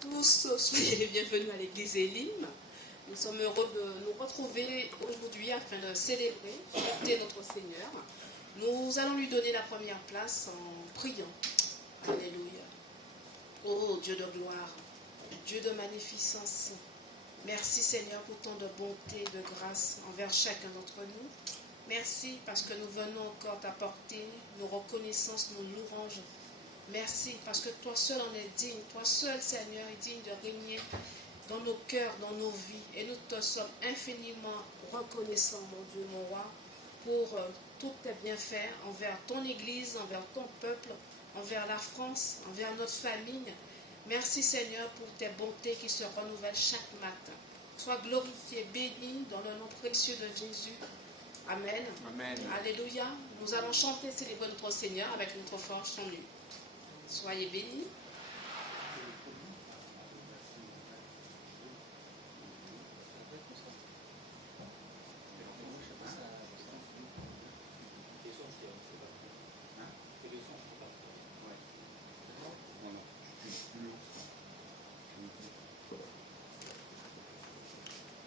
tous, soyez les bienvenus à l'église Elim. Nous sommes heureux de nous retrouver aujourd'hui afin de célébrer, fêter notre Seigneur. Nous allons lui donner la première place en priant. Alléluia. Oh Dieu de gloire, Dieu de magnificence, merci Seigneur pour tant de bonté, de grâce envers chacun d'entre nous. Merci parce que nous venons encore t'apporter nos reconnaissances, nos louanges. Merci parce que toi seul en es digne, toi seul Seigneur est digne de régner dans nos cœurs, dans nos vies. Et nous te sommes infiniment reconnaissants, mon Dieu, mon roi, pour tous tes bienfaits envers ton Église, envers ton peuple, envers la France, envers notre famille. Merci Seigneur pour tes bontés qui se renouvellent chaque matin. Sois glorifié, béni dans le nom précieux de Jésus. Amen. Amen. Alléluia. Nous allons chanter, célébrer notre Seigneur avec notre force chant nu. Soyez bénis.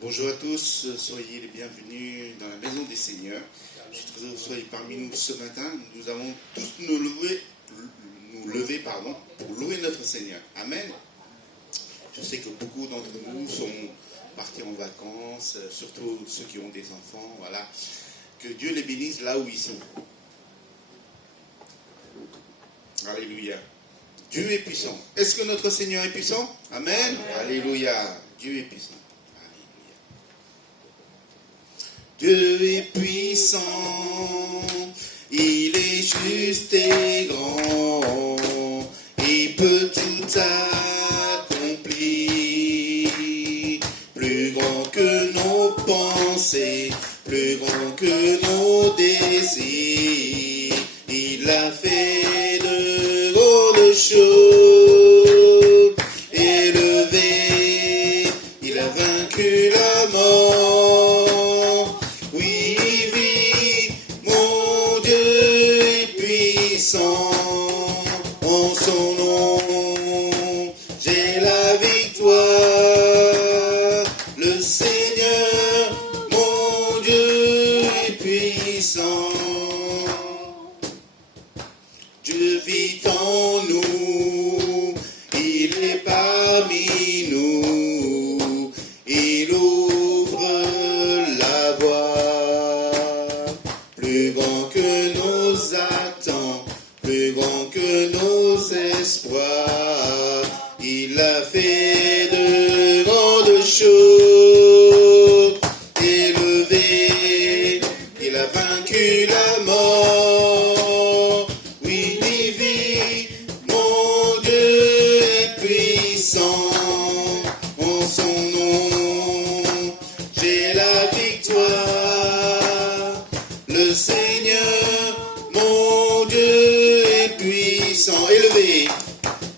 Bonjour à tous, soyez les bienvenus dans la maison des Seigneurs. Je suis très heureux que vous soyez parmi nous ce matin. Nous allons tous nous lever pour louer notre Seigneur. Amen. Je sais que beaucoup d'entre nous sont partis en vacances, surtout ceux qui ont des enfants. Voilà. Que Dieu les bénisse là où ils sont. Alléluia. Dieu est puissant. Est-ce que notre Seigneur est puissant? Amen. Amen. Alléluia. Dieu est puissant. Dieu est puissant, il est juste et grand, il peut tout accomplir, plus grand que nos pensées, plus grand que nos désirs, il a fait de grandes choses, élevé, il a vaincu la mort. En son nom, j'ai la victoire. Le Seigneur, mon Dieu, est puissant. Dieu vit en nous, il est parmi nous, il ouvre la voie, plus grand que nos attentes. Plus grand que nos espoirs, il a fait de grandes choses, élevé, il a vaincu la mort. Oui, il vit, mon Dieu est puissant, en son nom, j'ai la victoire, le Seigneur, mon Dieu, puissant, élevé,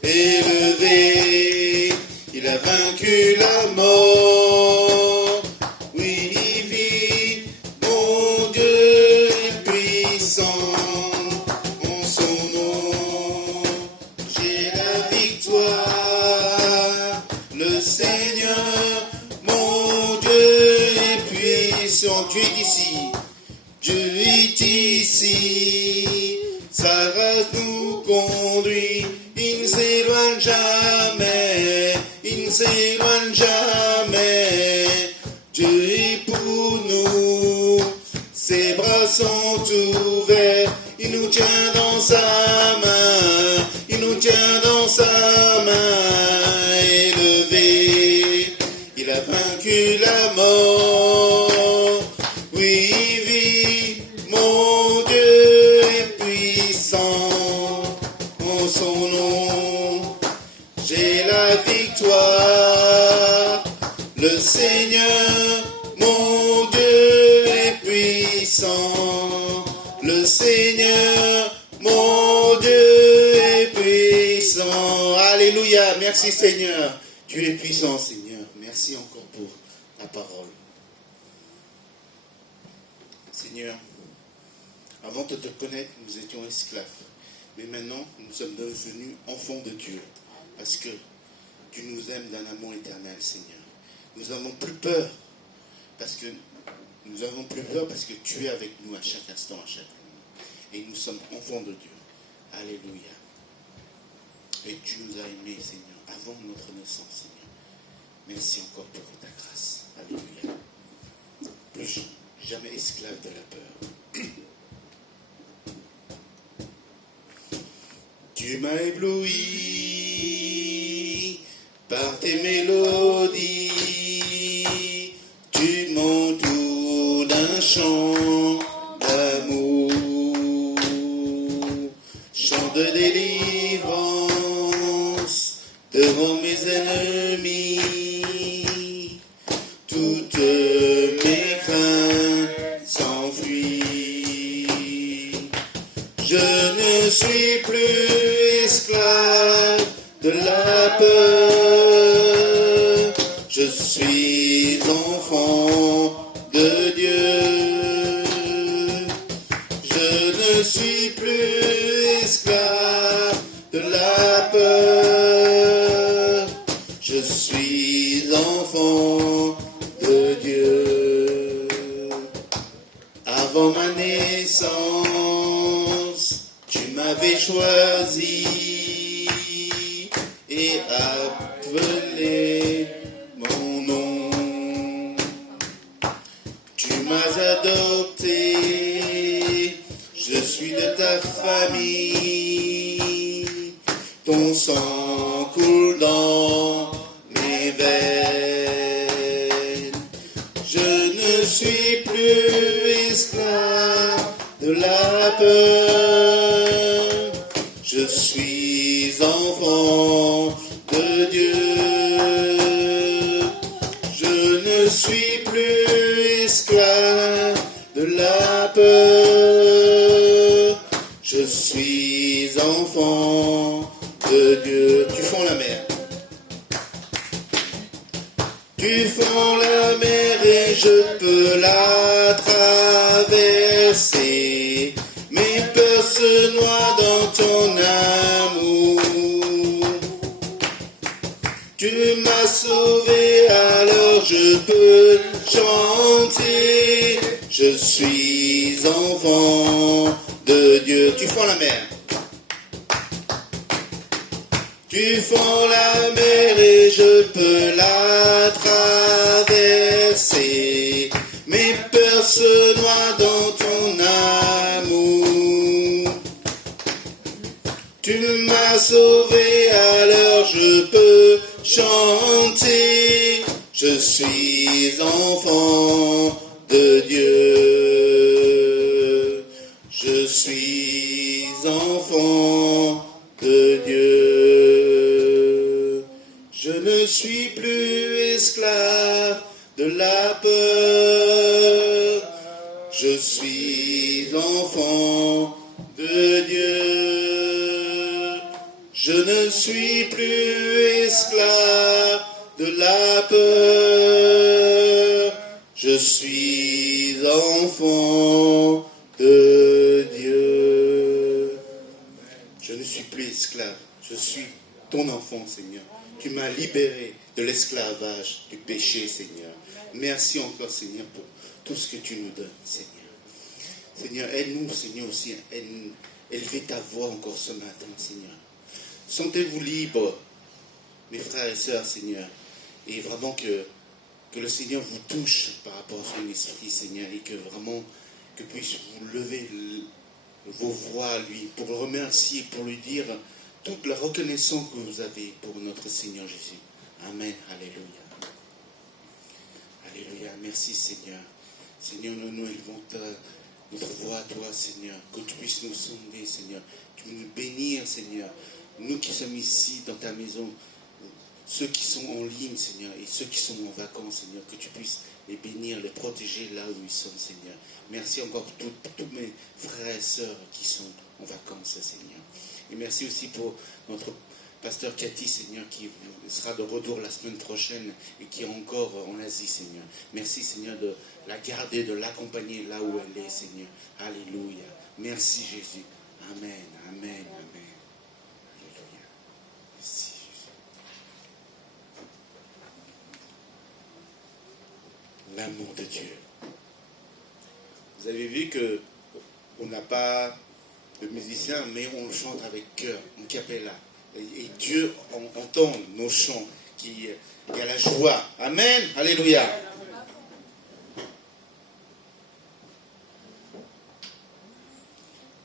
élevé, il a vaincu la mort. Oui, il vit, mon Dieu est puissant, en son nom, j'ai la victoire. Le Seigneur, mon Dieu est puissant. Dieu est ici, Dieu est ici. Sa grâce nous conduit, il ne s'éloigne jamais, il ne s'éloigne jamais. Dieu est pour nous, ses bras sont ouverts, il nous tient dans sa main, il nous tient dans sa main. Élevé, il a vaincu la mort. Oui, il vit, mon Dieu est puissant, en son nom, j'ai la victoire. Le Seigneur, mon Dieu est puissant. Le Seigneur, mon Dieu est puissant. Alléluia, merci Seigneur. Tu es puissant Seigneur. Merci encore pour ta parole. Seigneur, avant de te connaître, nous étions esclaves. Mais maintenant, nous sommes devenus enfants de Dieu. Parce que Tu nous aimes d'un amour éternel, Seigneur. Nous n'avons plus peur parce que tu es avec nous à chaque instant, à chaque moment. Et nous sommes enfants de Dieu. Alléluia. Et tu nous as aimés, Seigneur, avant notre naissance, Seigneur. Merci encore pour ta grâce. Alléluia. Plus jamais esclave de la peur. Tu m'as ébloui par tes mélodies. Tu m'entoures d'un chant d'amour, chant de délivrance devant mes ennemis. Toutes mes craintes s'enfuient. Je ne suis plus esclave de la peur. Je suis enfant de Dieu. Je ne suis plus esclave de la peur. Je suis enfant de Dieu. Avant ma naissance, tu m'avais choisi et appelé mon nom. Tu m'as adopté, je suis de ta famille. Ton sang coule dans mes veines. Je ne suis plus esclave de la peur. Je suis enfant de Dieu. Je ne suis plus esclave de la peur. Je suis enfant de Dieu. Tu fonds la mer. Tu fonds la mer et je peux la traverser. Mes peurs se noient dans ton amour. Tu m'as sauvé, alors je peux chanter. Je suis enfant de Dieu. Tu fonds la mer. Tu fonds la mer et je peux la traverser. Mes peurs se noient dans ton amour. Tu m'as sauvé, alors je peux chanter. Je suis enfant de Dieu. Je suis enfant de Dieu. Je ne suis plus esclave de la peur. Je suis enfant de Dieu. Je ne suis plus esclave de la peur. Je suis enfant de Dieu. Je ne suis plus esclave. Je suis ton enfant, Seigneur. Tu m'as libéré de l'esclavage, du péché, Seigneur. Merci encore, Seigneur, pour tout ce que tu nous donnes, Seigneur. Seigneur, aide-nous, Seigneur, aussi à élever ta voix encore ce matin, Seigneur. Sentez-vous libres, mes frères et sœurs, Seigneur, et vraiment que le Seigneur vous touche par rapport à son esprit, Seigneur, et que vraiment, que puisse vous lever vos voix à lui, pour le remercier, pour lui dire toute la reconnaissance que vous avez pour notre Seigneur Jésus. Amen. Alléluia. Alléluia. Merci, Seigneur. Seigneur, nous élevons notre voix à toi, Seigneur. Que tu puisses nous sonder, Seigneur. Tu puisses nous bénir, Seigneur. Nous qui sommes ici dans ta maison, ceux qui sont en ligne, Seigneur, et ceux qui sont en vacances, Seigneur, que tu puisses les bénir, les protéger là où ils sont, Seigneur. Merci encore pour tous mes frères et sœurs qui sont en vacances, Seigneur. Et merci aussi pour notre pasteur Cathy, Seigneur, qui sera de retour la semaine prochaine et qui est encore en Asie, Seigneur. Merci, Seigneur, de la garder, de l'accompagner là où elle est, Seigneur. Alléluia. Merci, Jésus. Amen, amen, amen. Alléluia. Merci, Jésus. l'amour de Dieu. Vous avez vu que on n'a pas de musicien, mais on chante avec cœur, une cappella. Et Dieu entend nos chants, qui y a la joie. Amen, alléluia.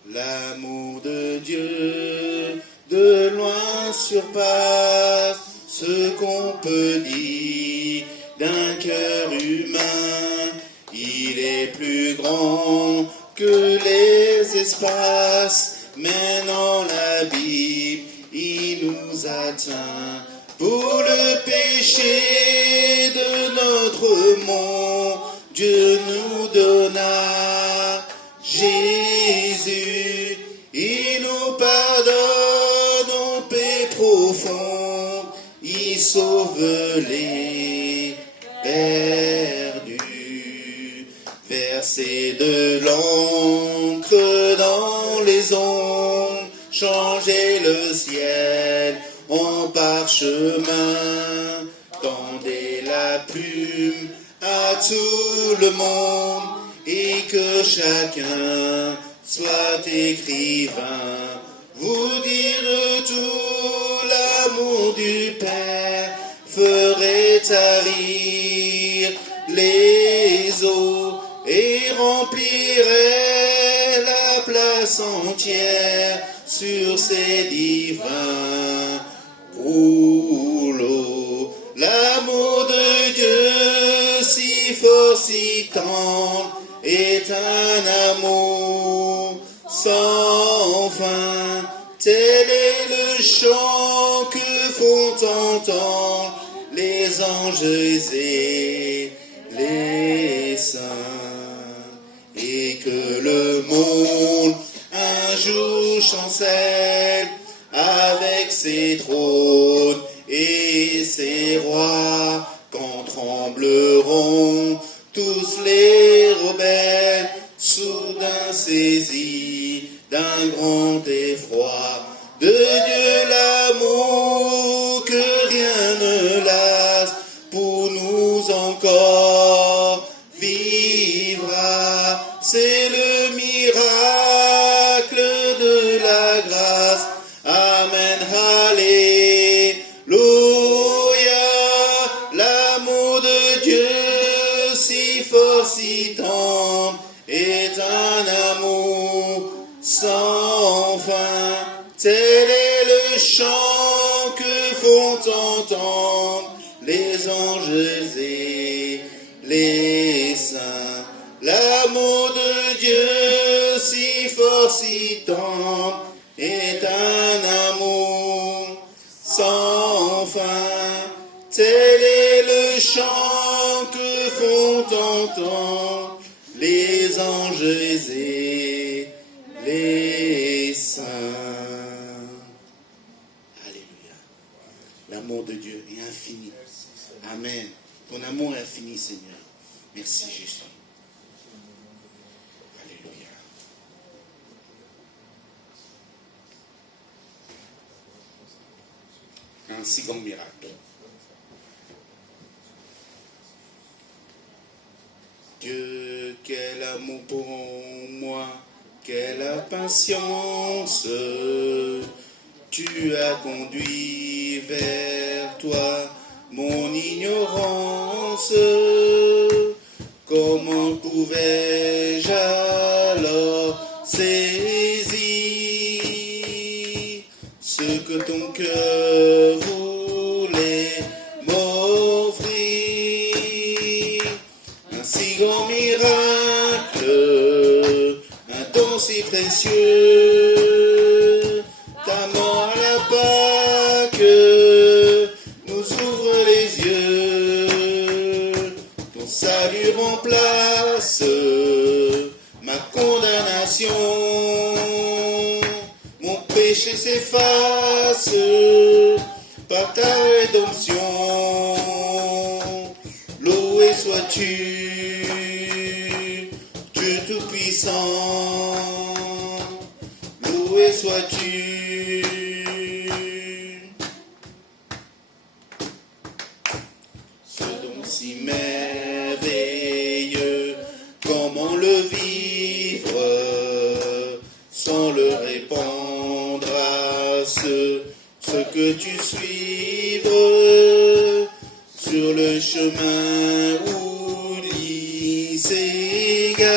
L'amour de Dieu de loin surpasse ce qu'on peut dire d'un cœur humain. Il est plus grand que les espaces. Maintenant la Bible, il nous atteint. Pour le péché de notre monde, Dieu nous donna Jésus. Il nous pardonne nos paix profondes. Il sauve les perdus. Verser de l'encre dans les ondes, changer le ciel en parchemin, tendez la plume à tout le monde et que chacun soit écrivain. Vous dire tout l'amour du Père ferait tarir les eaux et remplirait la place entière sur ces divins rouleaux. L'amour de Dieu si fort, si tendre, est un amour sans fin. Tel est le chant que font entendre les anges et les saints. Et que le monde un jour chancelle avec ses trônes et ses rois, quand trembleront tous les rebelles, soudain saisis d'un grand effroi. De Dieu l'amour que rien ne lasse, pour nous encore vivra. C'est le miracle de la grâce. Amen, alléluia. L'amour de Dieu si fort, si tendre, est un amour sans fin. Tel est le chant que font entendre les anges et les saints. L'amour de Dieu si fort, si tendre, est un amour sans fin. Tel est le chant que font entendre les anges et les saints. Alléluia. L'amour de Dieu est infini. Amen. Ton amour est infini, Seigneur. Merci, Jésus. Alléluia. Un si grand miracle. Dieu, quel amour pour moi, quelle patience, tu as conduit vers toi mon ignorance. Comment pouvais-je alors saisir ce que ton cœur voulait m'offrir? Un si grand miracle, un don si précieux, ta mort à la Pâque nous ouvre les yeux. Ton salut remplace ma condamnation, mon péché s'efface par ta rédemption. Loué sois-tu, Dieu Tout-Puissant, loué sois-tu. Ce don si merveilleux tu suives sur le chemin où il s'égare,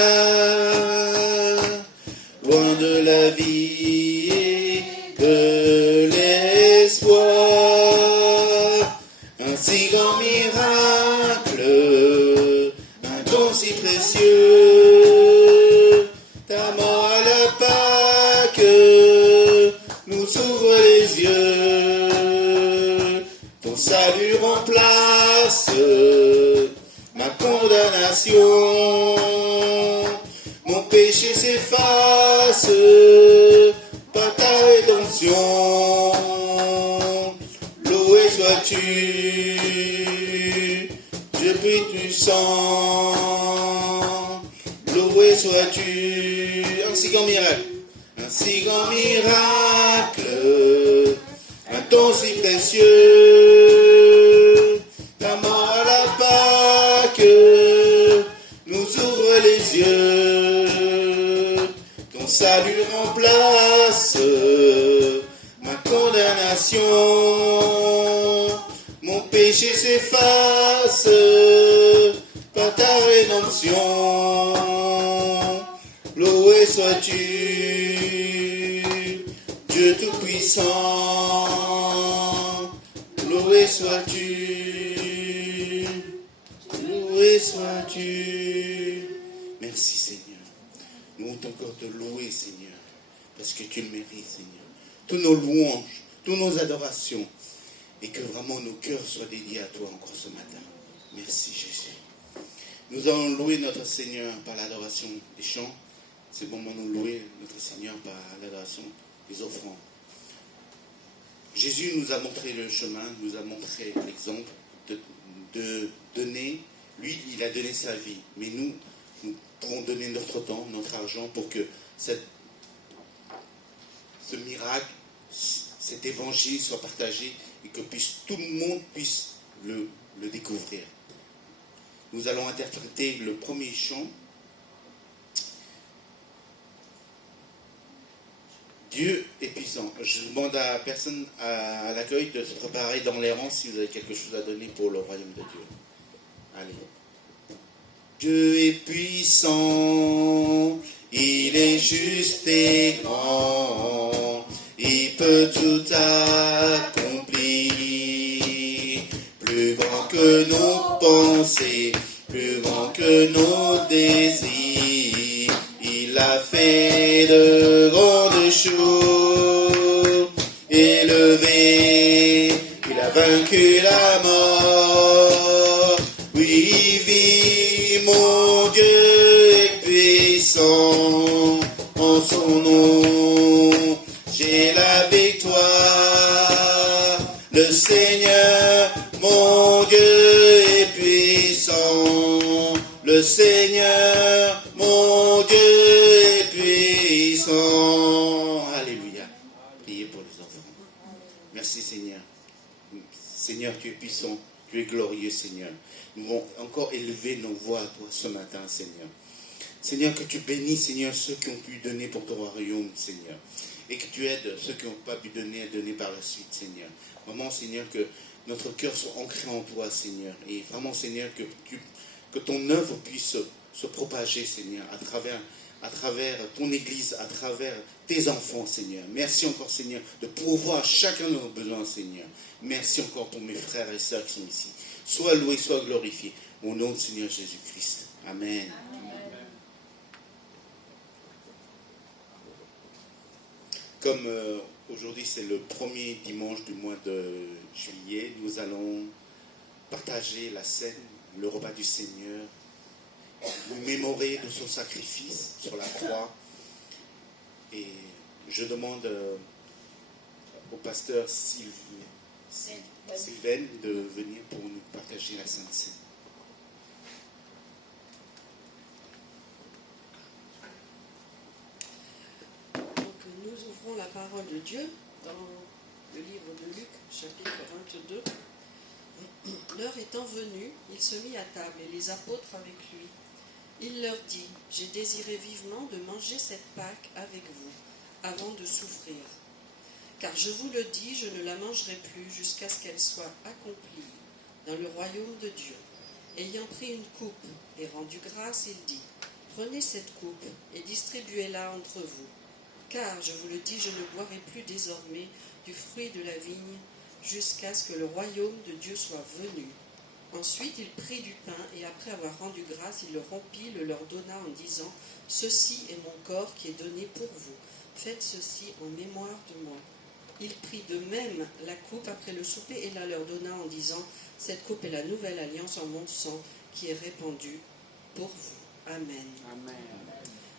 loin de la vie et de l'espoir. Un si grand miracle, un don si précieux, ta mort à la Pâque nous ouvre les yeux. Ton salut remplace ma condamnation. Mon péché s'efface par ta rédemption. Loué sois-tu, Dieu puissant. Loué sois-tu, un si grand miracle. Un si grand miracle, un don si précieux, ta mort à la Pâque nous ouvre les yeux. Ton salut remplace ma condamnation. Mon péché s'efface par ta rédemption. Loué sois-tu, Dieu Tout-Puissant. Loué sois-tu, loué sois-tu. Merci Seigneur. Nous voulons encore te louer Seigneur, parce que tu le mérites Seigneur. Tous nos louanges, toutes nos adorations, et que vraiment nos cœurs soient dédiés à toi encore ce matin. Merci Jésus. Nous allons louer notre Seigneur par l'adoration des chants. C'est bon moment de louer notre Seigneur par l'adoration des offrandes. Jésus nous a montré le chemin, nous a montré l'exemple de donner. Lui, il a donné sa vie. Mais nous pouvons donner notre temps, notre argent pour que ce miracle, cet évangile soit partagé et que tout le monde puisse le découvrir. Nous allons interpréter le premier chant. Dieu est puissant. Je demande à personne à l'accueil de se préparer dans les rangs si vous avez quelque chose à donner pour le royaume de Dieu. Allez. Dieu est puissant, il est juste et grand, il peut tout accomplir. Plus grand que nos pensées, plus grand que nos désirs, il a fait de grandes choses. Élevé, il a vaincu la mort. Oui, il vit, mon Dieu est puissant. En son nom, j'ai la victoire. Le Seigneur, mon Dieu est puissant. Le Seigneur, mon Dieu est puissant. Alléluia. Priez pour les enfants. Merci Seigneur. Seigneur, tu es puissant, tu es glorieux Seigneur. Nous allons encore élever nos voix à toi ce matin Seigneur. Seigneur, que tu bénis Seigneur ceux qui ont pu donner pour ton royaume Seigneur. Et que tu aides ceux qui n'ont pas pu donner à donner par la suite Seigneur. Vraiment Seigneur, que notre cœur soit ancré en toi Seigneur. Et vraiment Seigneur, que ton œuvre puisse se propager Seigneur à travers ton Église, à travers tes enfants, Seigneur. Merci encore, Seigneur, de pourvoir chacun de nos besoins, Seigneur. Merci encore pour mes frères et sœurs qui sont ici. Sois loué, sois glorifié. Au nom du Seigneur Jésus-Christ. Amen. Comme aujourd'hui, c'est le premier dimanche du mois de juillet, nous allons partager la scène, le repas du Seigneur, nous mémorer de son sacrifice sur la croix. Et je demande au pasteur Sylvain de venir pour nous partager la Sainte Seine. Donc nous ouvrons la parole de Dieu dans le livre de Luc, chapitre 22. L'heure étant venue, il se mit à table et les apôtres avec lui. Il leur dit : j'ai désiré vivement de manger cette Pâque avec vous, avant de souffrir. Car je vous le dis, je ne la mangerai plus jusqu'à ce qu'elle soit accomplie dans le royaume de Dieu. Ayant pris une coupe et rendu grâce, il dit, prenez cette coupe et distribuez-la entre vous. Car, je vous le dis, je ne boirai plus désormais du fruit de la vigne jusqu'à ce que le royaume de Dieu soit venu. Ensuite, il prit du pain et après avoir rendu grâce, il le rompit, le leur donna en disant, ceci est mon corps qui est donné pour vous. Faites ceci en mémoire de moi. Il prit de même la coupe après le souper et la leur donna en disant, cette coupe est la nouvelle alliance en mon sang qui est répandue pour vous. Amen. Amen.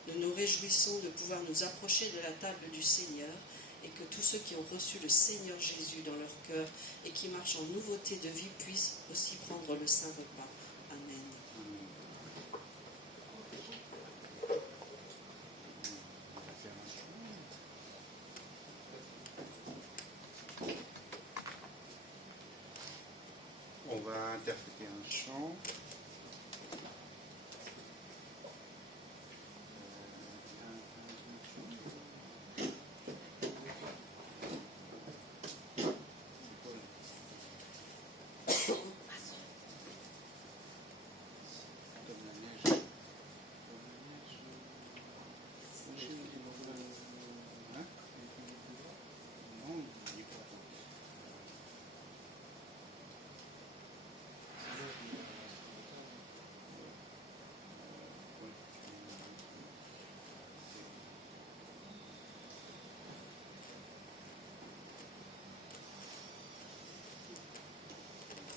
Nous nous réjouissons de pouvoir nous approcher de la table du Seigneur et que tous ceux qui ont reçu le Seigneur Jésus dans leur cœur et qui marchent en nouveauté de vie puissent aussi prendre le saint repas. Amen. On va interpréter un chant.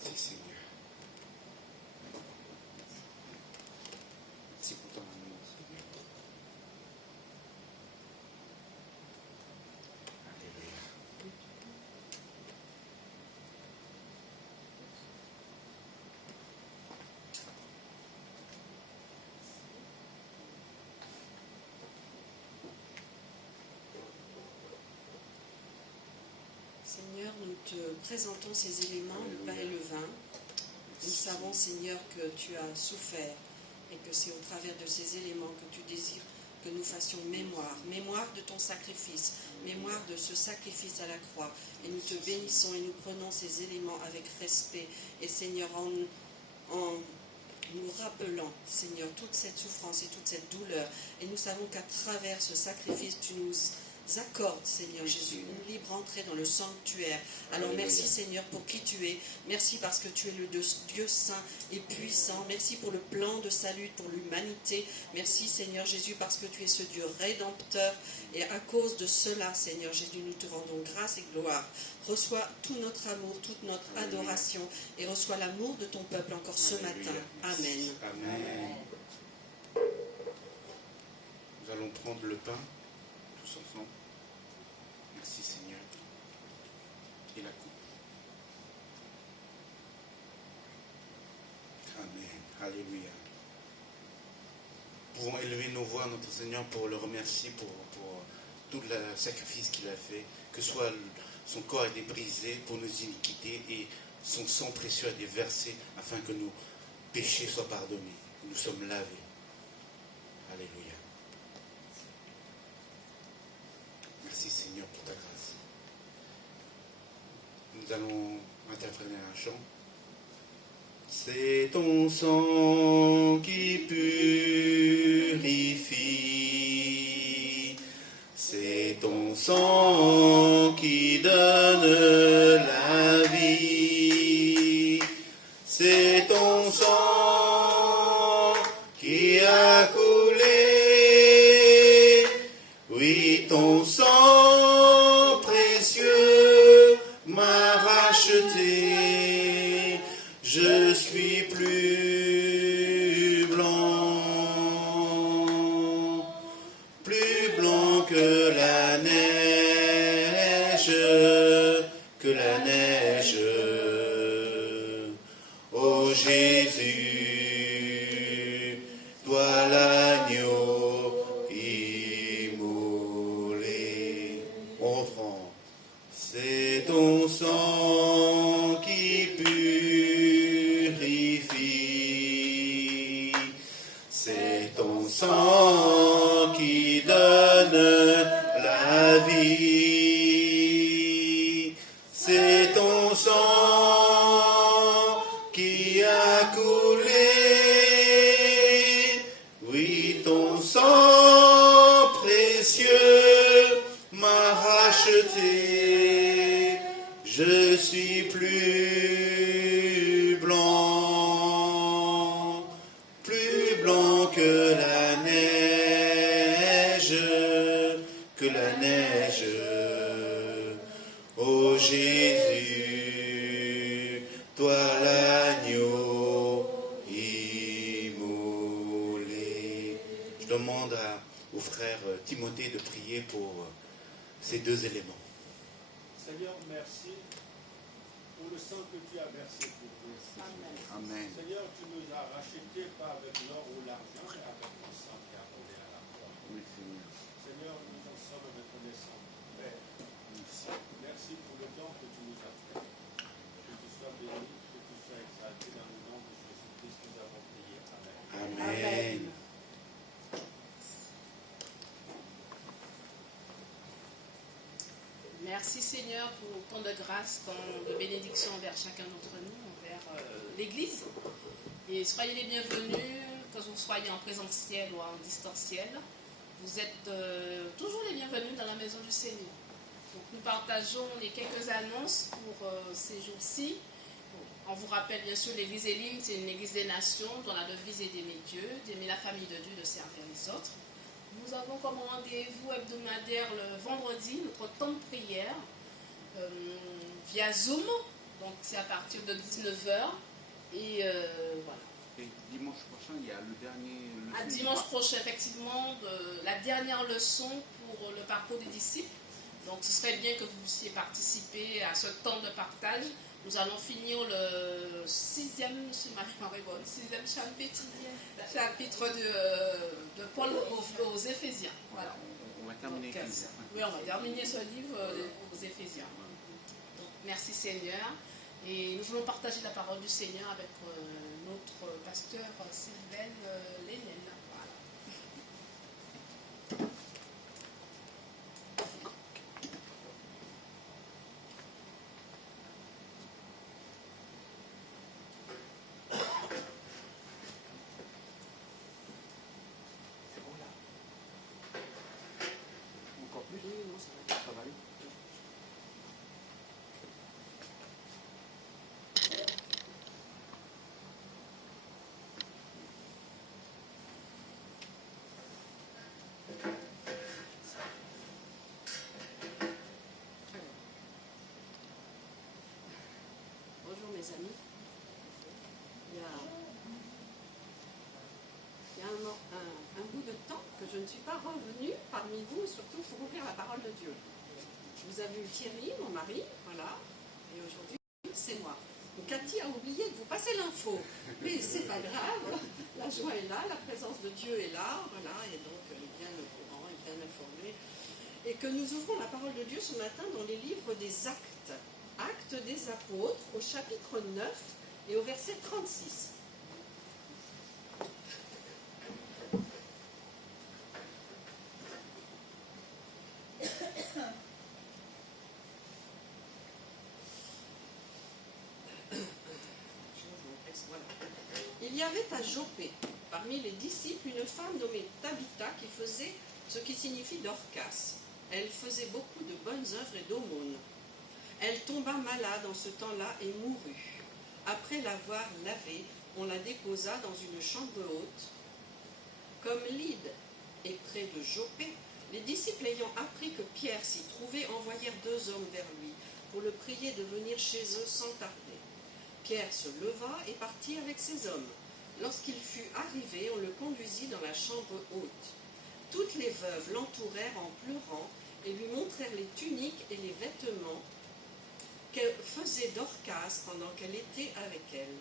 Merci Seigneur. Merci pour ton amour, Seigneur. Alléluia. Seigneur, nous te présentons ces éléments, le pain et le vin. Nous savons, Seigneur, que tu as souffert et que c'est au travers de ces éléments que tu désires que nous fassions mémoire de ton sacrifice, mémoire de ce sacrifice à la croix. Et nous te bénissons et nous prenons ces éléments avec respect. Et Seigneur, en nous rappelant, Seigneur, toute cette souffrance et toute cette douleur. Et nous savons qu'à travers ce sacrifice, tu nous accordes, Seigneur Jésus, une libre entrée dans le sanctuaire. Alors merci, Seigneur, pour qui tu es. Merci parce que tu es le Dieu saint et puissant. Merci pour le plan de salut pour l'humanité. Merci, Seigneur Jésus, parce que tu es ce Dieu rédempteur. Et à cause de cela, Seigneur Jésus, nous te rendons grâce et gloire. Reçois tout notre amour, toute notre adoration et reçois l'amour de ton peuple encore ce matin. Amen. Amen. Nous allons prendre le pain, tous ensemble. Merci Seigneur. Et la coupe. Amen. Alléluia. Nous pouvons élever nos voix à notre Seigneur pour le remercier pour tout le sacrifice qu'il a fait. Que soit son corps a été brisé pour nos iniquités et son sang précieux a été versé afin que nos péchés soient pardonnés. Nous sommes lavés. Alléluia. Merci Seigneur pour ta grâce. Nous allons interpréter un chant. C'est ton sang qui purifie. C'est ton sang qui donne la vie. C'est ton sang qui a coulé. Oui, ton sang précieux m'a racheté. Je suis plus blanc que la neige, que la neige. Ô Jésus, toi l'agneau immolé. On reprend. C'est ton sang qui purifie. C'est ton sang qui donne la vie. a coulé, oui, ton sang précieux m'a racheté, je suis plus blanc que la neige, que la neige. Ô Jésus, toi l'agneau immolé. Je demande au frère Timothée de prier pour ces deux éléments. Seigneur, merci pour le sang que tu as versé pour nous. Amen. Seigneur, tu nous as rachetés pas avec l'or ou l'argent, mais avec ton sang qui a roulé à la croix. Oui, Seigneur. Seigneur, nous en sommes reconnaissants. Père, merci pour le don que tu nous as fait. Que tu sois béni, que tu sois exalté dans le nom de Jésus-Christ. Nous avons prié. Amen. Amen. Merci Seigneur pour tant de grâce, tant de bénédictions envers chacun d'entre nous, envers l'Église. Et soyez les bienvenus, que vous soyez en présentiel ou en distanciel. Vous êtes toujours les bienvenus dans la maison du Seigneur. Donc, nous partageons les quelques annonces pour ces jours-ci. On vous rappelle bien sûr l'église Elim, c'est une église des nations dont la devise est d'aimer Dieu, d'aimer la famille de Dieu, de servir les autres. Nous avons comme rendez-vous hebdomadaire le vendredi, notre temps de prière via Zoom. Donc c'est à partir de 19h. Et voilà. Et dimanche prochain, il y a le dernier leçon. Dimanche prochain, effectivement, la dernière leçon pour le parcours des disciples. Donc ce serait bien que vous puissiez participer à ce temps de partage. Nous allons finir le sixième chapitre de Paul aux Éphésiens. Voilà. On va terminer Éphésiens. Oui, on va terminer ce livre aux Éphésiens. Donc, merci Seigneur. Et nous voulons partager la parole du Seigneur avec notre pasteur Sylvain Lénel. Voilà. Bonjour mes amis. Il y a un bout de temps que je ne suis pas revenue parmi vous, surtout pour ouvrir la parole de Dieu. Vous avez eu Thierry, mon mari, voilà, et aujourd'hui c'est moi. Donc Cathy a oublié de vous passer l'info, mais c'est pas grave, la joie est là, la présence de Dieu est là, voilà, et donc il est bien au courant, il est bien informé. Et que nous ouvrons la parole de Dieu ce matin dans les livres des Actes. Actes des Apôtres, au chapitre 9 et au verset 36. Il y avait à Joppé, parmi les disciples, une femme nommée Tabitha qui faisait ce qui signifie Dorcas. Elle faisait beaucoup de bonnes œuvres et d'aumônes. Elle tomba malade en ce temps-là et mourut. Après l'avoir lavée, on la déposa dans une chambre haute. Comme Lyde est près de Joppé, les disciples ayant appris que Pierre s'y trouvait envoyèrent 2 hommes vers lui pour le prier de venir chez eux sans tarder. Pierre se leva et partit avec ces hommes. Lorsqu'il fut arrivé, on le conduisit dans la chambre haute. Toutes les veuves l'entourèrent en pleurant et lui montrèrent les tuniques et les vêtements que faisait Dorcas pendant qu'elle était avec elle.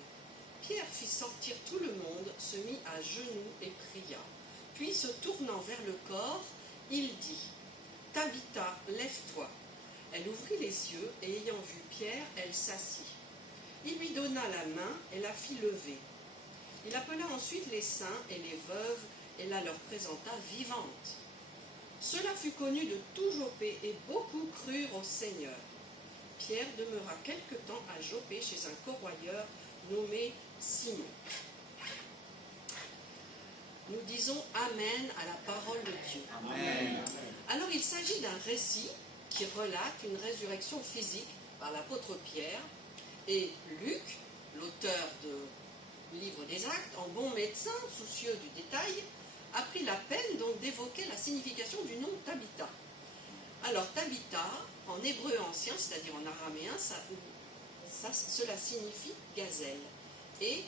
Pierre fit sortir tout le monde, se mit à genoux et pria. Puis, se tournant vers le corps, il dit « Tabitha, lève-toi ». Elle ouvrit les yeux et ayant vu Pierre, elle s'assit. Il lui donna la main et la fit lever. Il appela ensuite les saints et les veuves et la leur présenta vivante. Cela fut connu de tout Joppé et beaucoup crurent au Seigneur. Pierre demeura quelque temps à Joppé chez un corroyeur nommé Simon. Nous disons Amen à la parole de Dieu. Amen. Alors il s'agit d'un récit qui relate une résurrection physique par l'apôtre Pierre, et Luc, l'auteur du livre des Actes, en bon médecin, soucieux du détail, a pris la peine donc d'évoquer la signification du nom Tabitha. Alors Tabitha, en hébreu ancien, c'est-à-dire en araméen, cela signifie gazelle. Et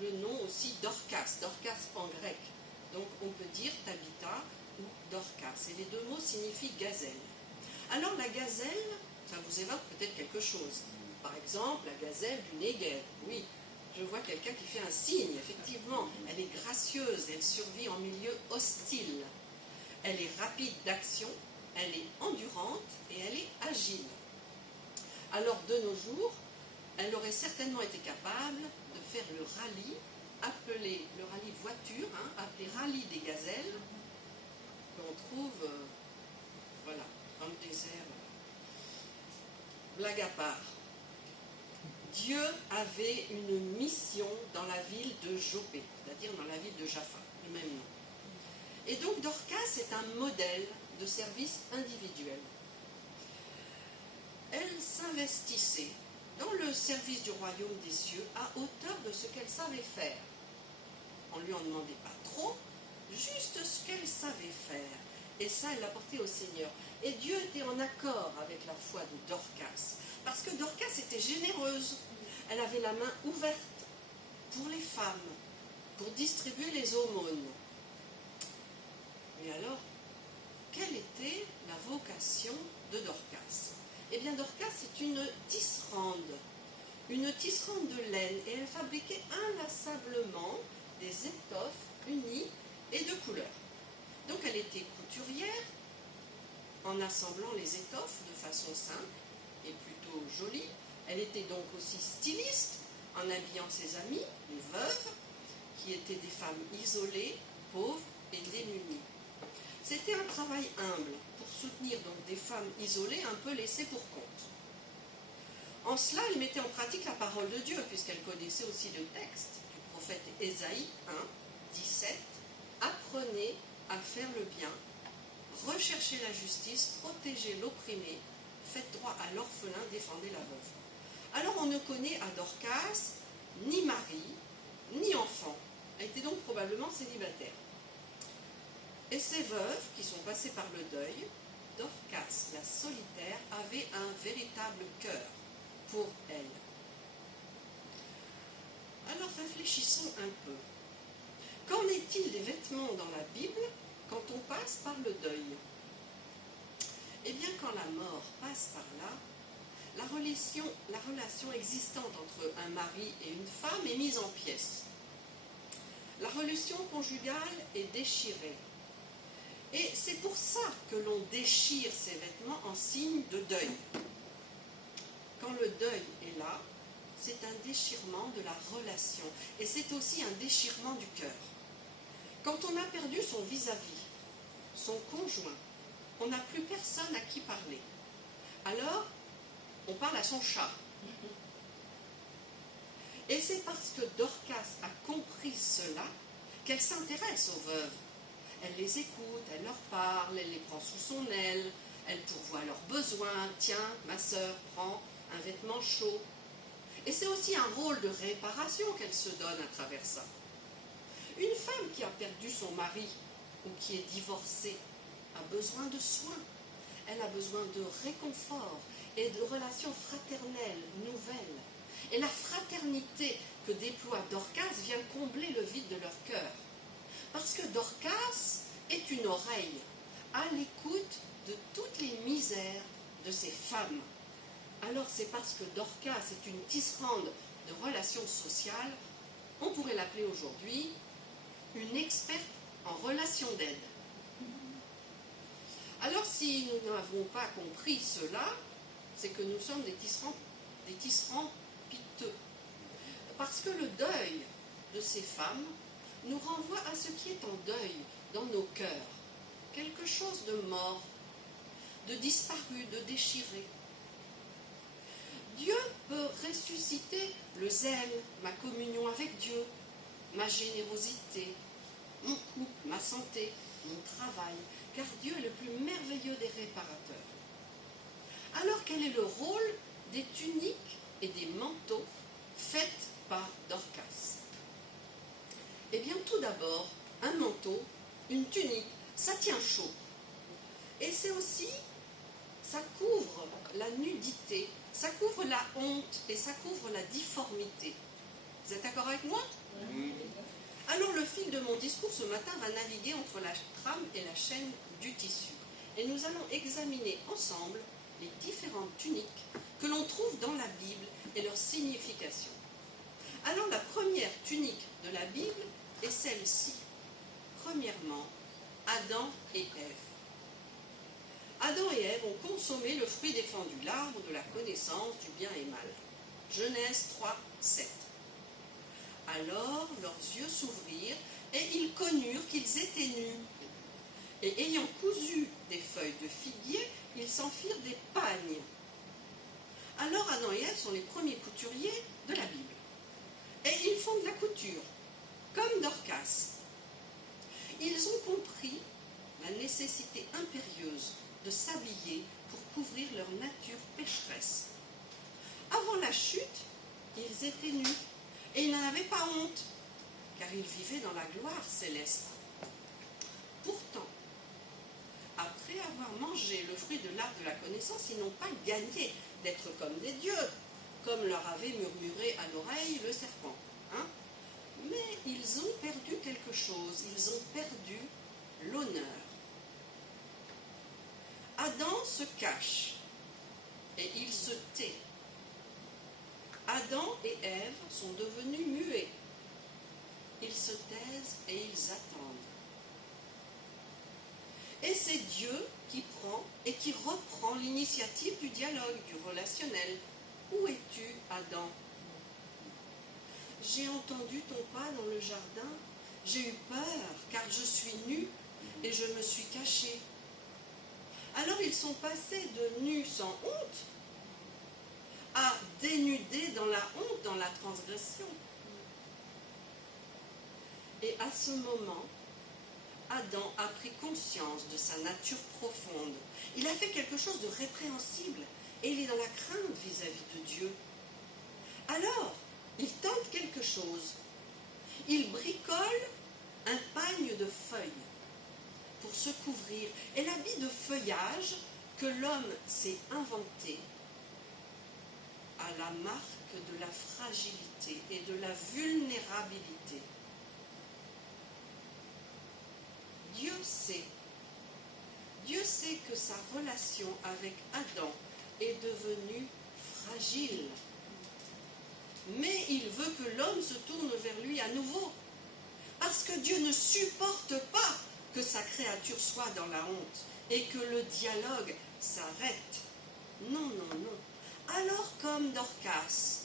le nom aussi Dorcas en grec. Donc on peut dire Tabitha ou Dorcas. Et les deux mots signifient gazelle. Alors la gazelle, ça vous évoque peut-être quelque chose. Par exemple, la gazelle du Néguev. Oui, je vois quelqu'un qui fait un signe, effectivement. Elle est gracieuse, elle survit en milieu hostile. Elle est rapide d'action, elle est endurante et elle est agile. Alors de nos jours, elle aurait certainement été capable de faire le rallye, appelé le rallye voiture, appelé rallye des gazelles, qu'on trouve voilà, dans le désert. Blague à part. Dieu avait une mission dans la ville de Joppé, c'est-à-dire dans la ville de Jaffa, le même nom. Et donc Dorcas est un modèle de service individuel. Elle s'investissait dans le service du royaume des cieux à hauteur de ce qu'elle savait faire. On ne lui en demandait pas trop, juste ce qu'elle savait faire. Et ça, elle l'apportait au Seigneur. Et Dieu était en accord avec la foi de Dorcas. Parce que Dorcas était généreuse. Elle avait la main ouverte pour les femmes, pour distribuer les aumônes. Mais alors, quelle était la vocation de Dorcas? Eh bien, Dorcas est une tisserande de laine, et elle fabriquait inlassablement des étoffes unies et de couleurs. Donc, elle était couturière, en assemblant les étoffes de façon simple et plutôt jolie. Elle était donc aussi styliste, en habillant ses amies, les veuves, qui étaient des femmes isolées, pauvres et démunies. C'était un travail humble pour soutenir donc des femmes isolées un peu laissées pour compte. En cela, elle mettait en pratique la parole de Dieu, puisqu'elle connaissait aussi le texte du prophète Ésaïe 1, 17. Apprenez à faire le bien, recherchez la justice, protégez l'opprimé, faites droit à l'orphelin, défendez la veuve. Alors on ne connaît à Dorcas ni mari, ni enfant. Elle était donc probablement célibataire. Et ces veuves qui sont passées par le deuil, Dorcas, la solitaire, avait un véritable cœur pour elle. Alors réfléchissons un peu. Qu'en est-il des vêtements dans la Bible quand on passe par le deuil? Eh bien, quand la mort passe par là, la relation existante entre un mari et une femme est mise en pièces. La relation conjugale est déchirée. Et c'est pour ça que l'on déchire ces vêtements en signe de deuil. Quand le deuil est là, c'est un déchirement de la relation. Et c'est aussi un déchirement du cœur. Quand on a perdu son vis-à-vis, son conjoint, on n'a plus personne à qui parler. Alors, on parle à son chat. Et c'est parce que Dorcas a compris cela qu'elle s'intéresse aux veuves. Elle les écoute, elle leur parle, elle les prend sous son aile, elle pourvoit leurs besoins. Tiens, ma sœur, prends un vêtement chaud. Et c'est aussi un rôle de réparation qu'elle se donne à travers ça. Une femme qui a perdu son mari ou qui est divorcée a besoin de soins. Elle a besoin de réconfort et de relations fraternelles nouvelles. Et la fraternité que déploie Dorcas vient combler le vide de leur cœur. Parce que Dorcas est une oreille à l'écoute de toutes les misères de ces femmes. Alors c'est parce que Dorcas est une tisserande de relations sociales, on pourrait l'appeler aujourd'hui une experte en relations d'aide. Alors si nous n'avons pas compris cela, c'est que nous sommes des tisserands piteux. Parce que le deuil de ces femmes nous renvoie à ce qui est en deuil dans nos cœurs. Quelque chose de mort, de disparu, de déchiré. Dieu peut ressusciter le zèle, ma communion avec Dieu, ma générosité, mon couple, ma santé, mon travail, car Dieu est le plus merveilleux des réparateurs. Alors quel est le rôle des tuniques et des manteaux faits par Dorcas? Eh bien, tout d'abord, un manteau, une tunique, ça tient chaud. Et c'est aussi, ça couvre la nudité, ça couvre la honte et ça couvre la difformité. Vous êtes d'accord avec moi? Alors le fil de mon discours ce matin va naviguer entre la trame et la chaîne du tissu. Et nous allons examiner ensemble les différentes tuniques que l'on trouve dans la Bible et leur signification. Alors la première tunique de la Bible est celle-ci. Premièrement, Adam et Ève. Adam et Ève ont consommé le fruit défendu, l'arbre de la connaissance du bien et mal. Genèse 3, 7. Alors leurs yeux s'ouvrirent et ils connurent qu'ils étaient nus. Et ayant cousu des feuilles de figuier, ils s'en firent des pagnes. Alors Adam et Ève sont les premiers couturiers de la Bible. Et ils font de la couture, comme Dorcas. Ils ont compris la nécessité impérieuse de s'habiller pour couvrir leur nature pécheresse. Avant la chute, ils étaient nus et ils n'en avaient pas honte, car ils vivaient dans la gloire céleste. Pourtant, après avoir mangé le fruit de l'arbre de la connaissance, ils n'ont pas gagné d'être comme des dieux, comme leur avait murmuré à l'oreille le serpent. Mais ils ont perdu quelque chose, ils ont perdu l'honneur. Adam se cache et il se tait. Adam et Ève sont devenus muets. Ils se taisent et ils attendent. Et c'est Dieu qui prend et qui reprend l'initiative du dialogue, du relationnel. Où es-tu, Adam? J'ai entendu ton pas dans le jardin. J'ai eu peur car je suis nu et je me suis caché. Alors ils sont passés de nus sans honte à dénudés dans la honte, dans la transgression. Et à ce moment, Adam a pris conscience de sa nature profonde. Il a fait quelque chose de répréhensible et il est dans la crainte vis-à-vis de Dieu. Alors, il tente quelque chose. Il bricole un pagne de feuilles pour se couvrir. Et l'habit de feuillage que l'homme s'est inventé a la marque de la fragilité et de la vulnérabilité. Dieu sait que sa relation avec Adam est devenue fragile. Mais il veut que l'homme se tourne vers lui à nouveau. Parce que Dieu ne supporte pas que sa créature soit dans la honte et que le dialogue s'arrête. Non, non, non. Alors comme Dorcas,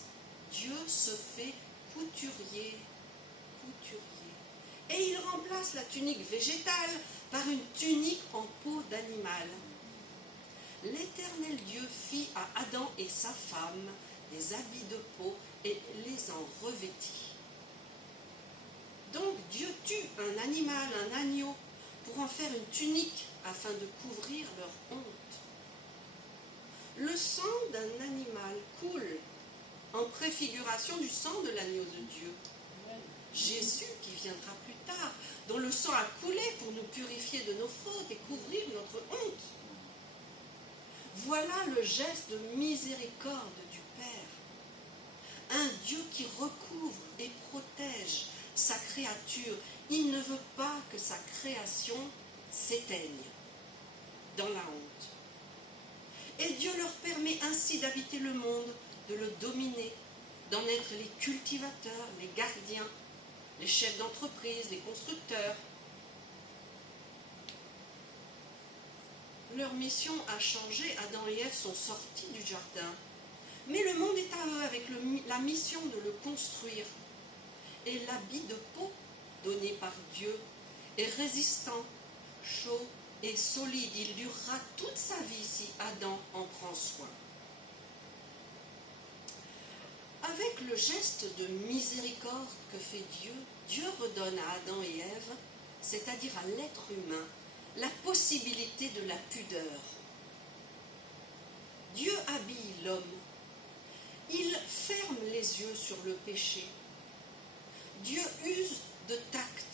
Dieu se fait couturier. Et il remplace la tunique végétale par une tunique en peau d'animal. L'Éternel Dieu fit à Adam et sa femme des habits de peau et les en revêtit. Donc Dieu tue un animal, un agneau, pour en faire une tunique afin de couvrir leur honte. Le sang d'un animal coule en préfiguration du sang de l'agneau de Dieu. Jésus qui viendra plus tard, dont le sang a coulé pour nous purifier de nos fautes et couvrir notre honte. Voilà le geste de miséricorde du Père. Un Dieu qui recouvre et protège sa créature. Il ne veut pas que sa création s'éteigne dans la honte. Et Dieu leur permet ainsi d'habiter le monde, de le dominer, d'en être les cultivateurs, les gardiens, les chefs d'entreprise, les constructeurs. Leur mission a changé. Adam et Ève sont sortis du jardin. Mais le monde est à eux avec la mission de le construire. Et l'habit de peau donné par Dieu est résistant, chaud et solide. Il durera toute sa vie si Adam en prend soin. Avec le geste de miséricorde que fait Dieu, Dieu redonne à Adam et Ève, c'est-à-dire à l'être humain, la possibilité de la pudeur. Dieu habille l'homme. Il ferme les yeux sur le péché. Dieu use de tact.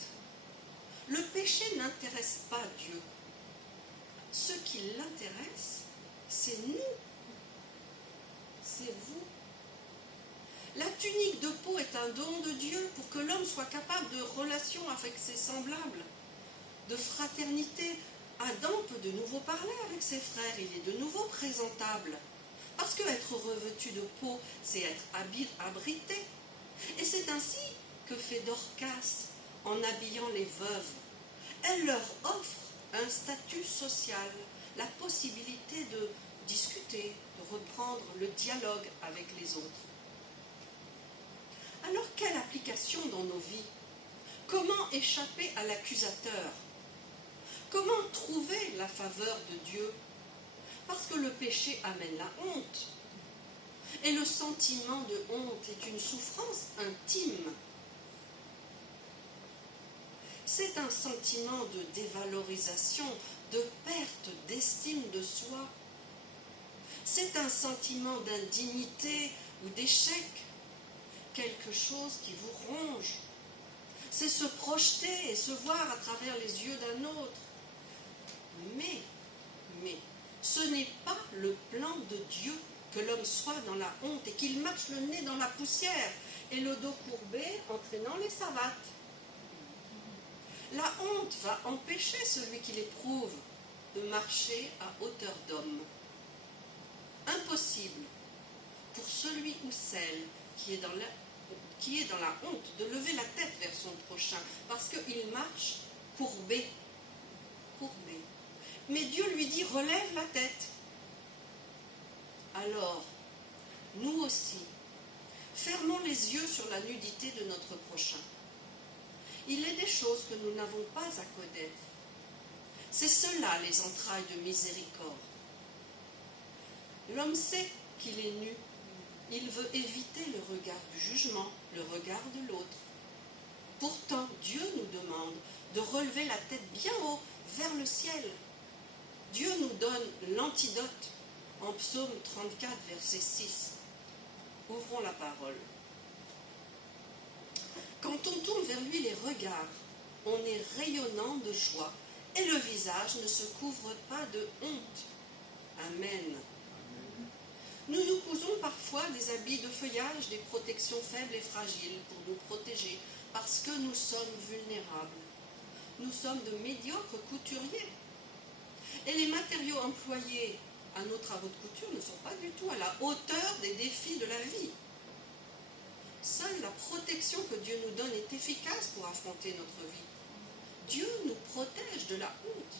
Le péché n'intéresse pas Dieu. Ce qui l'intéresse, c'est nous. C'est vous. La tunique de peau est un don de Dieu pour que l'homme soit capable de relation avec ses semblables, de fraternité. Adam peut de nouveau parler avec ses frères, il est de nouveau présentable. Parce que être revêtu de peau, c'est être abrité. Et c'est ainsi que fait Dorcas en habillant les veuves. Elle leur offre un statut social, la possibilité de discuter, de reprendre le dialogue avec les autres. Alors, quelle application dans nos vies? Comment échapper à l'accusateur? Comment trouver la faveur de Dieu? Parce que le péché amène la honte. Et le sentiment de honte est une souffrance intime. C'est un sentiment de dévalorisation, de perte d'estime de soi. C'est un sentiment d'indignité ou d'échec. Quelque chose qui vous ronge. C'est se projeter et se voir à travers les yeux d'un autre. Mais, ce n'est pas le plan de Dieu que l'homme soit dans la honte et qu'il marche le nez dans la poussière et le dos courbé entraînant les savates. La honte va empêcher celui qui l'éprouve de marcher à hauteur d'homme. Impossible pour celui ou celle qui est dans la honte de lever la tête vers son prochain parce qu'il marche courbé. Mais Dieu lui dit, relève la tête. Alors, nous aussi, fermons les yeux sur la nudité de notre prochain. Il est des choses que nous n'avons pas à connaître. C'est cela les entrailles de miséricorde. L'homme sait qu'il est nu. Il veut éviter le regard du jugement, le regard de l'autre. Pourtant, Dieu nous demande de relever la tête bien haut, vers le ciel. Dieu nous donne l'antidote en Psaume 34, verset 6. Ouvrons la parole. Quand on tourne vers lui les regards, on est rayonnant de joie et le visage ne se couvre pas de honte. Amen. Nous nous cousons parfois des habits de feuillage, des protections faibles et fragiles pour nous protéger, parce que nous sommes vulnérables. Nous sommes de médiocres couturiers. Et les matériaux employés à nos travaux de couture ne sont pas du tout à la hauteur des défis de la vie. Seule la protection que Dieu nous donne est efficace pour affronter notre vie. Dieu nous protège de la honte.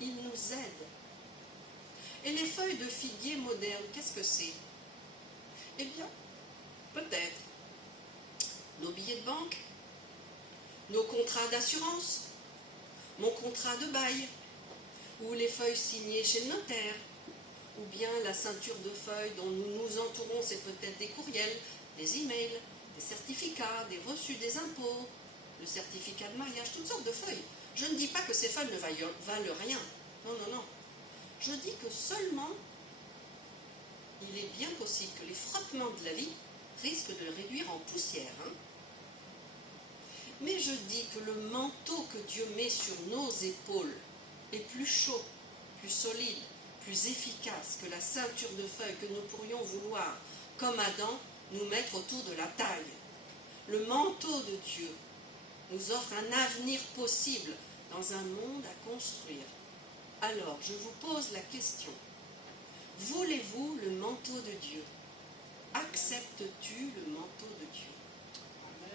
Il nous aide. Et les feuilles de figuier modernes, qu'est-ce que c'est? Eh bien, peut-être nos billets de banque, nos contrats d'assurance, mon contrat de bail, ou les feuilles signées chez le notaire, ou bien la ceinture de feuilles dont nous nous entourons, c'est peut-être des courriels, des emails, des certificats, des reçus des impôts, le certificat de mariage, toutes sortes de feuilles. Je ne dis pas que ces feuilles ne valent rien. Non. Je dis que seulement, il est bien possible que les frottements de la vie risquent de le réduire en poussière. Mais je dis que le manteau que Dieu met sur nos épaules est plus chaud, plus solide, plus efficace que la ceinture de feuilles que nous pourrions vouloir, comme Adam, nous mettre autour de la taille. Le manteau de Dieu nous offre un avenir possible dans un monde à construire. Alors, je vous pose la question. Voulez-vous le manteau de Dieu? Acceptes-tu le manteau de Dieu?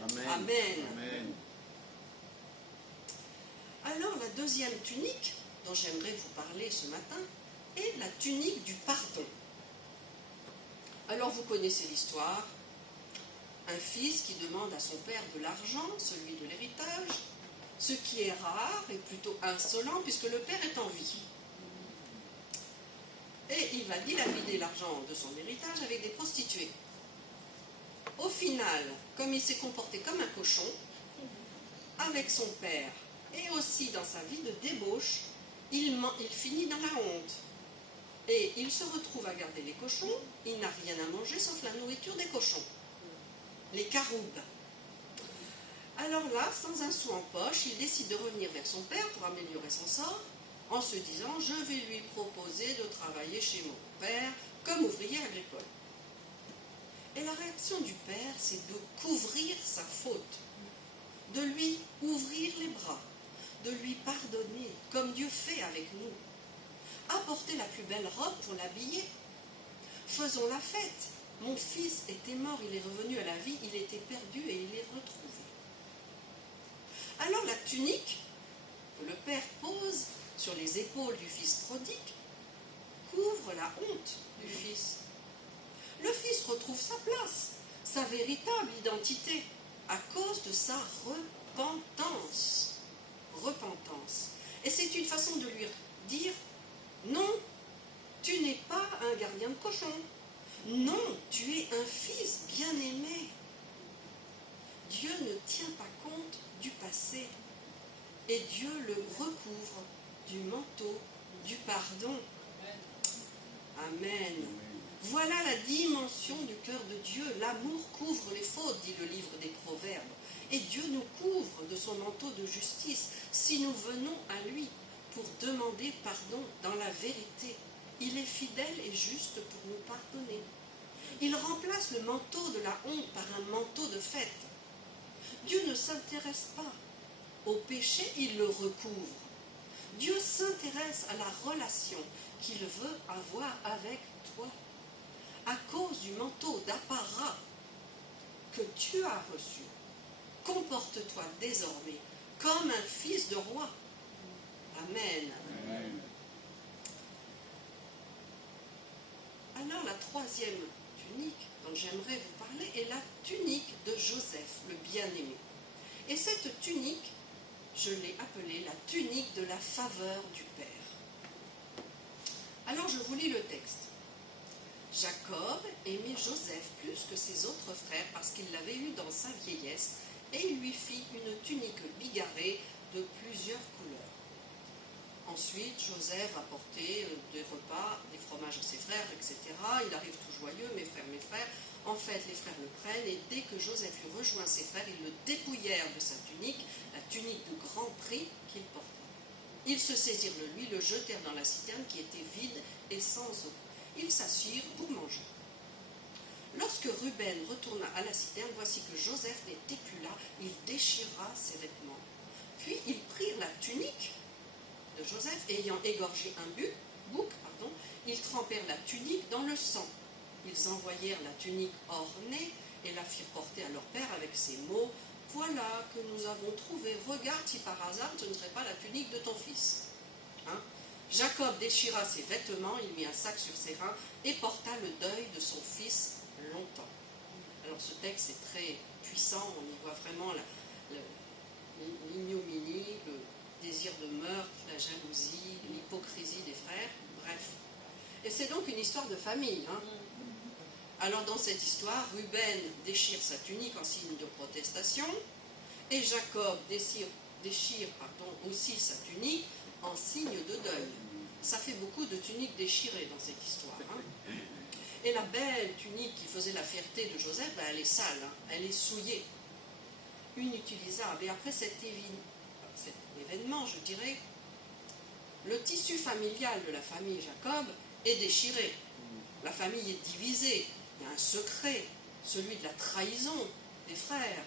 Amen. Amen. Amen. Alors, la deuxième tunique dont j'aimerais vous parler ce matin est la tunique du pardon. Alors, vous connaissez l'histoire. Un fils qui demande à son père de l'argent, celui de l'héritage, ce qui est rare et plutôt insolent puisque le père est en vie. Et il va dilapider l'argent de son héritage avec des prostituées. Au final, comme il s'est comporté comme un cochon, avec son père, et aussi dans sa vie de débauche, il finit dans la honte. Et il se retrouve à garder les cochons, il n'a rien à manger sauf la nourriture des cochons, les caroubes. Alors là, sans un sou en poche, il décide de revenir vers son père pour améliorer son sort, en se disant « je vais lui proposer de travailler chez mon père comme ouvrier agricole ». Et la réaction du père, c'est de couvrir sa faute, de lui ouvrir les bras, de lui pardonner, comme Dieu fait avec nous. Apporter la plus belle robe pour l'habiller. Faisons la fête. Mon fils était mort, il est revenu à la vie, il était perdu et il est retrouvé. Alors la tunique que le père pose sur les épaules du fils prodigue couvre la honte du fils. Le fils retrouve sa place, sa véritable identité, à cause de sa repentance. Repentance. Et c'est une façon de lui dire « Non, tu n'es pas un gardien de cochon. Non, tu es un fils bien-aimé. » Dieu ne tient pas compte du passé. Et Dieu le recouvre du manteau du pardon. Amen. Voilà la dimension du cœur de Dieu. L'amour couvre les fautes, dit le livre des Proverbes. Et Dieu nous couvre de son manteau de justice si nous venons à lui pour demander pardon dans la vérité. Il est fidèle et juste pour nous pardonner. Il remplace le manteau de la honte par un manteau de fête. Dieu ne s'intéresse pas au péché, il le recouvre. Dieu s'intéresse à la relation qu'il veut avoir avec toi. À cause du manteau d'apparat que tu as reçu, comporte-toi désormais comme un fils de roi. Amen. Amen. Alors la troisième tunique dont j'aimerais vous parler est la tunique de Joseph, le bien-aimé. Et cette tunique, je l'ai appelée la tunique de la faveur du Père. Alors je vous lis le texte. Jacob aimait Joseph plus que ses autres frères parce qu'il l'avait eu dans sa vieillesse et il lui fit une tunique bigarrée de plusieurs couleurs. Ensuite, Joseph apportait des repas, des fromages à ses frères, etc. Il arrive tout joyeux, mes frères. En fait, les frères le prennent et dès que Joseph eut rejoint ses frères, ils le dépouillèrent de sa tunique, la tunique de grand prix qu'il portait. Ils se saisirent de lui, le jetèrent dans la citerne qui était vide et sans eau. Ils s'assirent pour manger. Lorsque Ruben retourna à la citerne, voici que Joseph n'était plus là, il déchira ses vêtements. Puis ils prirent la tunique de Joseph, et ayant égorgé un bouc, ils trempèrent la tunique dans le sang. Ils envoyèrent la tunique ornée et la firent porter à leur père avec ces mots « Voilà que nous avons trouvé, regarde si par hasard ce ne serait pas la tunique de ton fils. » Jacob déchira ses vêtements, il mit un sac sur ses reins et porta le deuil de son fils longtemps. Alors ce texte est très puissant, on y voit vraiment l'ignominie, le désir de meurtre, la jalousie, l'hypocrisie des frères, bref. Et c'est donc une histoire de famille. Alors dans cette histoire, Ruben déchire sa tunique en signe de protestation et Jacob déchire aussi sa tunique en signe de deuil. Ça fait beaucoup de tuniques déchirées dans cette histoire. Et la belle tunique qui faisait la fierté de Joseph, elle est sale, elle est souillée, inutilisable. Et après cet événement, je dirais, le tissu familial de la famille Jacob est déchiré. La famille est divisée. Il y a un secret, celui de la trahison des frères.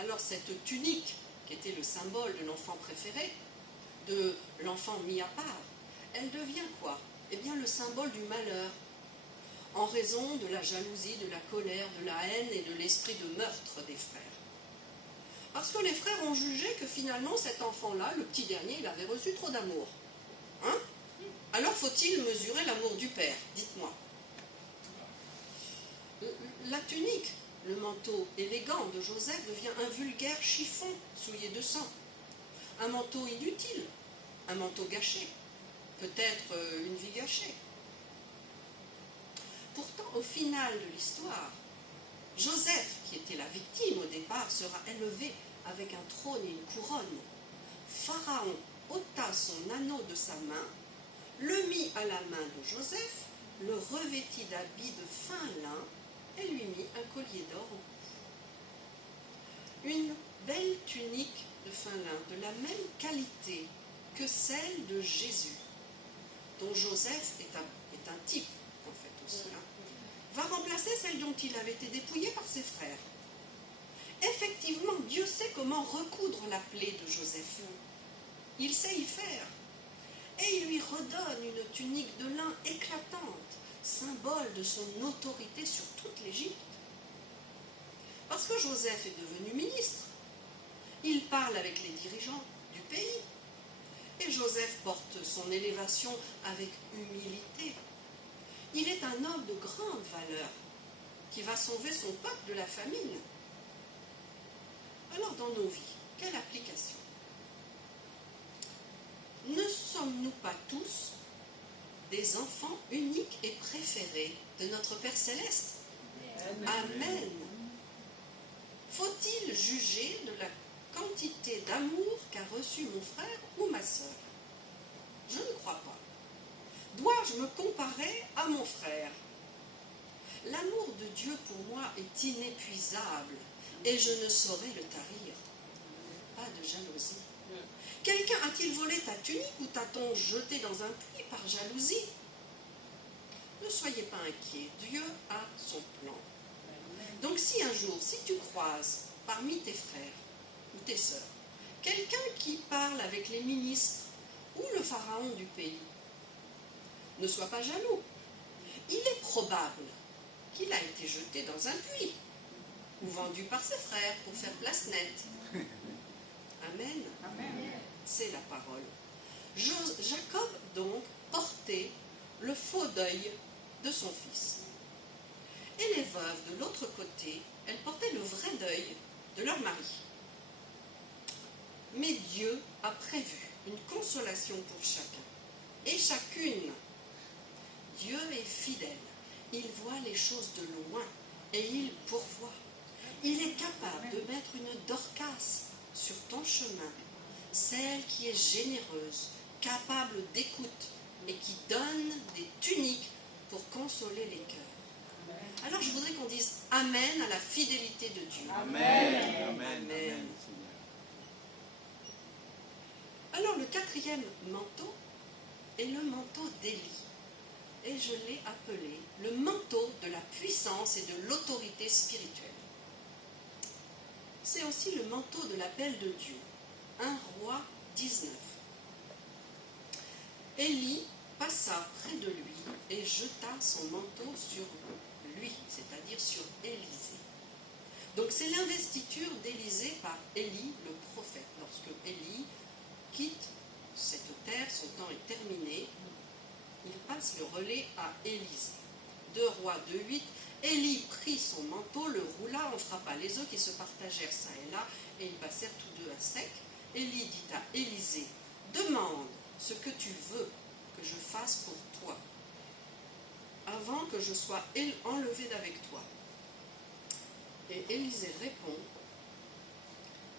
Alors cette tunique, qui était le symbole de l'enfant préféré, de l'enfant mis à part, elle devient quoi? Eh bien le symbole du malheur, en raison de la jalousie, de la colère, de la haine et de l'esprit de meurtre des frères. Parce que les frères ont jugé que finalement cet enfant-là, le petit dernier, il avait reçu trop d'amour. Alors faut-il mesurer l'amour du père? Dites-moi. La tunique, le manteau élégant de Joseph devient un vulgaire chiffon souillé de sang. Un manteau inutile, un manteau gâché, peut-être une vie gâchée. Pourtant, au final de l'histoire, Joseph, qui était la victime au départ, sera élevé avec un trône et une couronne. Pharaon ôta son anneau de sa main, le mit à la main de Joseph, le revêtit d'habits de fin lin et lui mit un collier d'or au cou. Une belle tunique de fin lin, de la même qualité que celle de Jésus, dont Joseph est un type, en fait, aussi, va remplacer celle dont il avait été dépouillé par ses frères. Effectivement, Dieu sait comment recoudre la plaie de Joseph. Il sait y faire. Et il lui redonne une tunique de lin éclatante, symbole de son autorité sur toute l'Égypte. Parce que Joseph est devenu ministre, il parle avec les dirigeants du pays. Et Joseph porte son élévation avec humilité. Il est un homme de grande valeur qui va sauver son peuple de la famine. Alors dans nos vies, quelle application? Ne sommes-nous pas tous des enfants uniques et préférés de notre Père Céleste? Amen. Faut-il juger de la quantité d'amour qu'a reçu mon frère ou ma sœur? Je ne crois pas. Dois-je me comparer à mon frère? L'amour de Dieu pour moi est inépuisable et je ne saurais le tarir. Pas de jalousie. Quelqu'un a-t-il volé ta tunique ou t'a-t-on jeté dans un puits par jalousie? Ne soyez pas inquiets, Dieu a son plan. Donc si un jour, si tu croises parmi tes frères ou tes sœurs, quelqu'un qui parle avec les ministres ou le pharaon du pays, ne sois pas jaloux. Il est probable qu'il a été jeté dans un puits ou vendu par ses frères pour faire place nette. Amen. C'est la parole. Jacob donc portait le faux deuil de son fils. Et les veuves de l'autre côté, elles portaient le vrai deuil de leur mari. Mais Dieu a prévu une consolation pour chacun et chacune. Dieu est fidèle. Il voit les choses de loin et il pourvoit. Il est capable de mettre une Dorcas sur ton chemin, celle qui est généreuse, capable d'écoute et qui donne des tuniques pour consoler les cœurs. Alors je voudrais qu'on dise Amen à la fidélité de Dieu. Amen. Amen. Alors le quatrième manteau est le manteau d'Élie. Et je l'ai appelé le manteau de la puissance et de l'autorité spirituelle. C'est aussi le manteau de l'appel de Dieu. 1 Roi 19. Élie passa près de lui et jeta son manteau sur lui, c'est-à-dire sur Élisée. Donc c'est l'investiture d'Élisée par Élie le prophète. Lorsque Élie quitte cette terre, son temps est terminé, il passe le relais à Élisée. 2 Rois 2,8. Élie prit son manteau, le roula, en frappa les eaux qui se partagèrent çà et là, et ils passèrent tous deux à sec. Élie dit à Élisée, demande ce que tu veux que je fasse pour toi, avant que je sois enlevé d'avec toi. Et Élisée répond,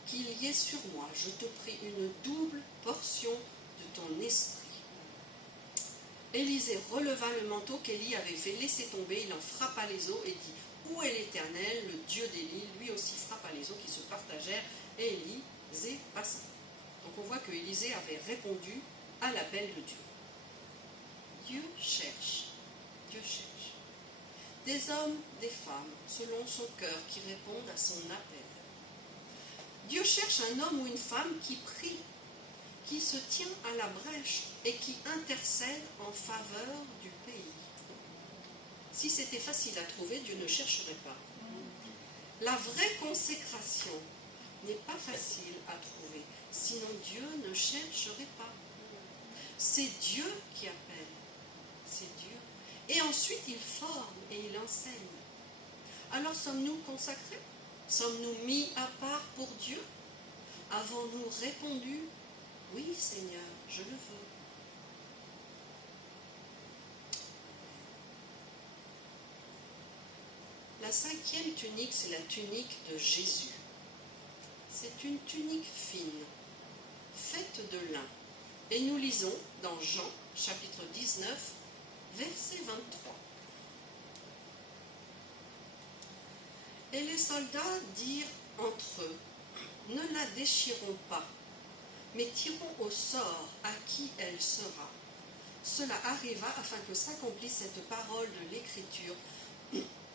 qu'il y ait sur moi, je te prie, une double portion de ton esprit. Élisée releva le manteau qu'Élie avait fait laisser tomber, il en frappa les eaux et dit, où est l'Éternel, le Dieu d'Élie? Lui aussi frappa les eaux qui se partagèrent, et Élisée passa. Donc on voit que Élisée avait répondu à l'appel de Dieu. Dieu cherche des hommes, des femmes, selon son cœur, qui répondent à son appel. Dieu cherche un homme ou une femme qui prie, qui se tient à la brèche et qui intercède en faveur du pays. Si c'était facile à trouver, Dieu ne chercherait pas. La vraie consécration n'est pas facile à trouver, sinon Dieu ne chercherait pas. C'est Dieu qui appelle, c'est Dieu. Et ensuite il forme et il enseigne. Alors sommes-nous consacrés? Sommes-nous mis à part pour Dieu? Avons-nous répondu? Oui, Seigneur, je le veux. La La 5e tunique, c'est la tunique de Jésus. C'est une tunique fine, faite de lin. Et nous lisons dans Jean, chapitre 19, verset 23. Et les soldats dirent entre eux, ne la déchirons pas, mais tirons au sort à qui elle sera. Cela arriva afin que s'accomplisse cette parole de l'Écriture.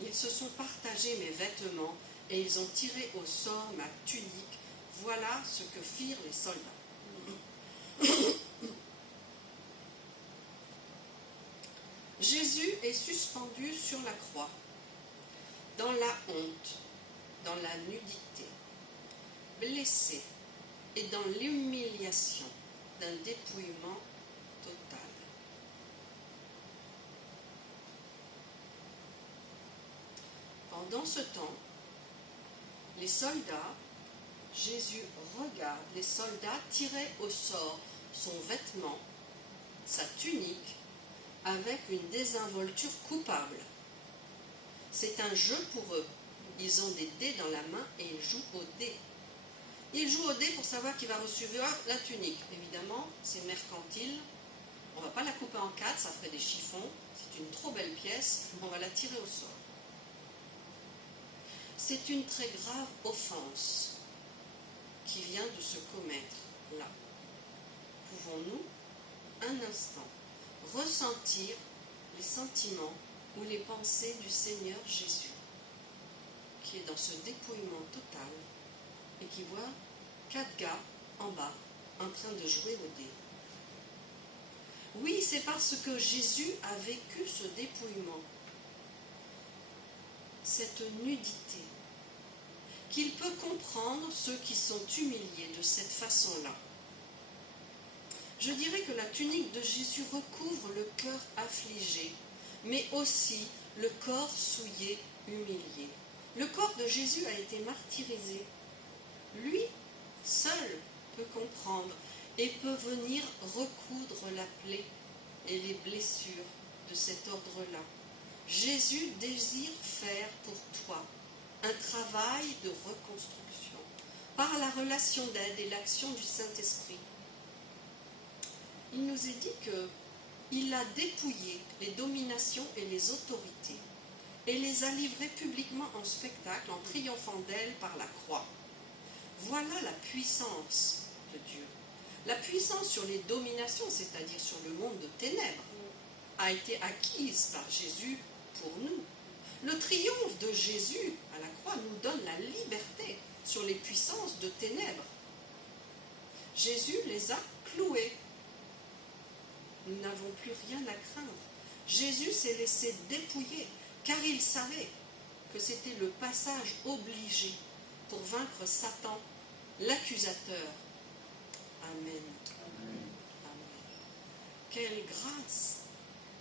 Ils se sont partagés mes vêtements et ils ont tiré au sort ma tunique. Voilà ce que firent les soldats. Jésus est suspendu sur la croix, dans la honte, dans la nudité, blessé et dans l'humiliation d'un dépouillement total. Pendant ce temps, les soldats, Jésus regarde les soldats tirer au sort son vêtement, sa tunique, avec une désinvolture coupable. C'est un jeu pour eux. Ils ont des dés dans la main et ils jouent au dé. Ils jouent au dé pour savoir qui va recevoir la tunique. Évidemment, c'est mercantile. On ne va pas la couper en 4, ça ferait des chiffons. C'est une trop belle pièce. On va la tirer au sort. C'est une très grave offense qui vient de se commettre là. Pouvons-nous, un instant, ressentir les sentiments ou les pensées du Seigneur Jésus, qui est dans ce dépouillement total et qui voit 4 gars en bas en train de jouer au dé. Oui, c'est parce que Jésus a vécu ce dépouillement, cette nudité, qu'il peut comprendre ceux qui sont humiliés de cette façon-là. Je dirais que la tunique de Jésus recouvre le cœur affligé, mais aussi le corps souillé, humilié. Le corps de Jésus a été martyrisé. Lui, seul, peut comprendre et peut venir recoudre la plaie et les blessures de cet ordre-là. Jésus désire faire pour toi un travail de reconstruction par la relation d'aide et l'action du Saint-Esprit. Il nous est dit qu'il a dépouillé les dominations et les autorités et les a livrées publiquement en spectacle en triomphant d'elles par la croix. Voilà la puissance de Dieu. La puissance sur les dominations, c'est-à-dire sur le monde de ténèbres, a été acquise par Jésus pour nous. Le triomphe de Jésus à la croix nous donne la liberté sur les puissances de ténèbres. Jésus les a cloués. Nous n'avons plus rien à craindre. Jésus s'est laissé dépouiller, car il savait que c'était le passage obligé pour vaincre Satan, l'accusateur. Amen. Amen. Quelle grâce,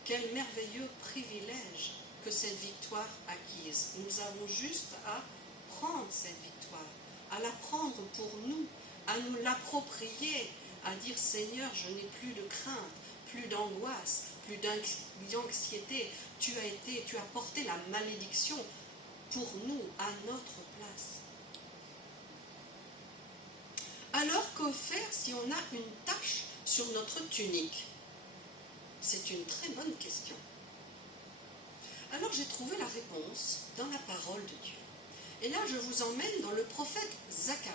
quel merveilleux privilège que cette victoire acquise. Nous avons juste à prendre cette victoire, à la prendre pour nous, à nous l'approprier, à dire Seigneur, je n'ai plus de crainte, plus d'angoisse, plus d'anxiété. Tu as porté la malédiction pour nous, à notre place. Alors que faire si on a une tache sur notre tunique? C'est une très bonne question. Alors j'ai trouvé la réponse dans la parole de Dieu. Et là je vous emmène dans le prophète Zacharie.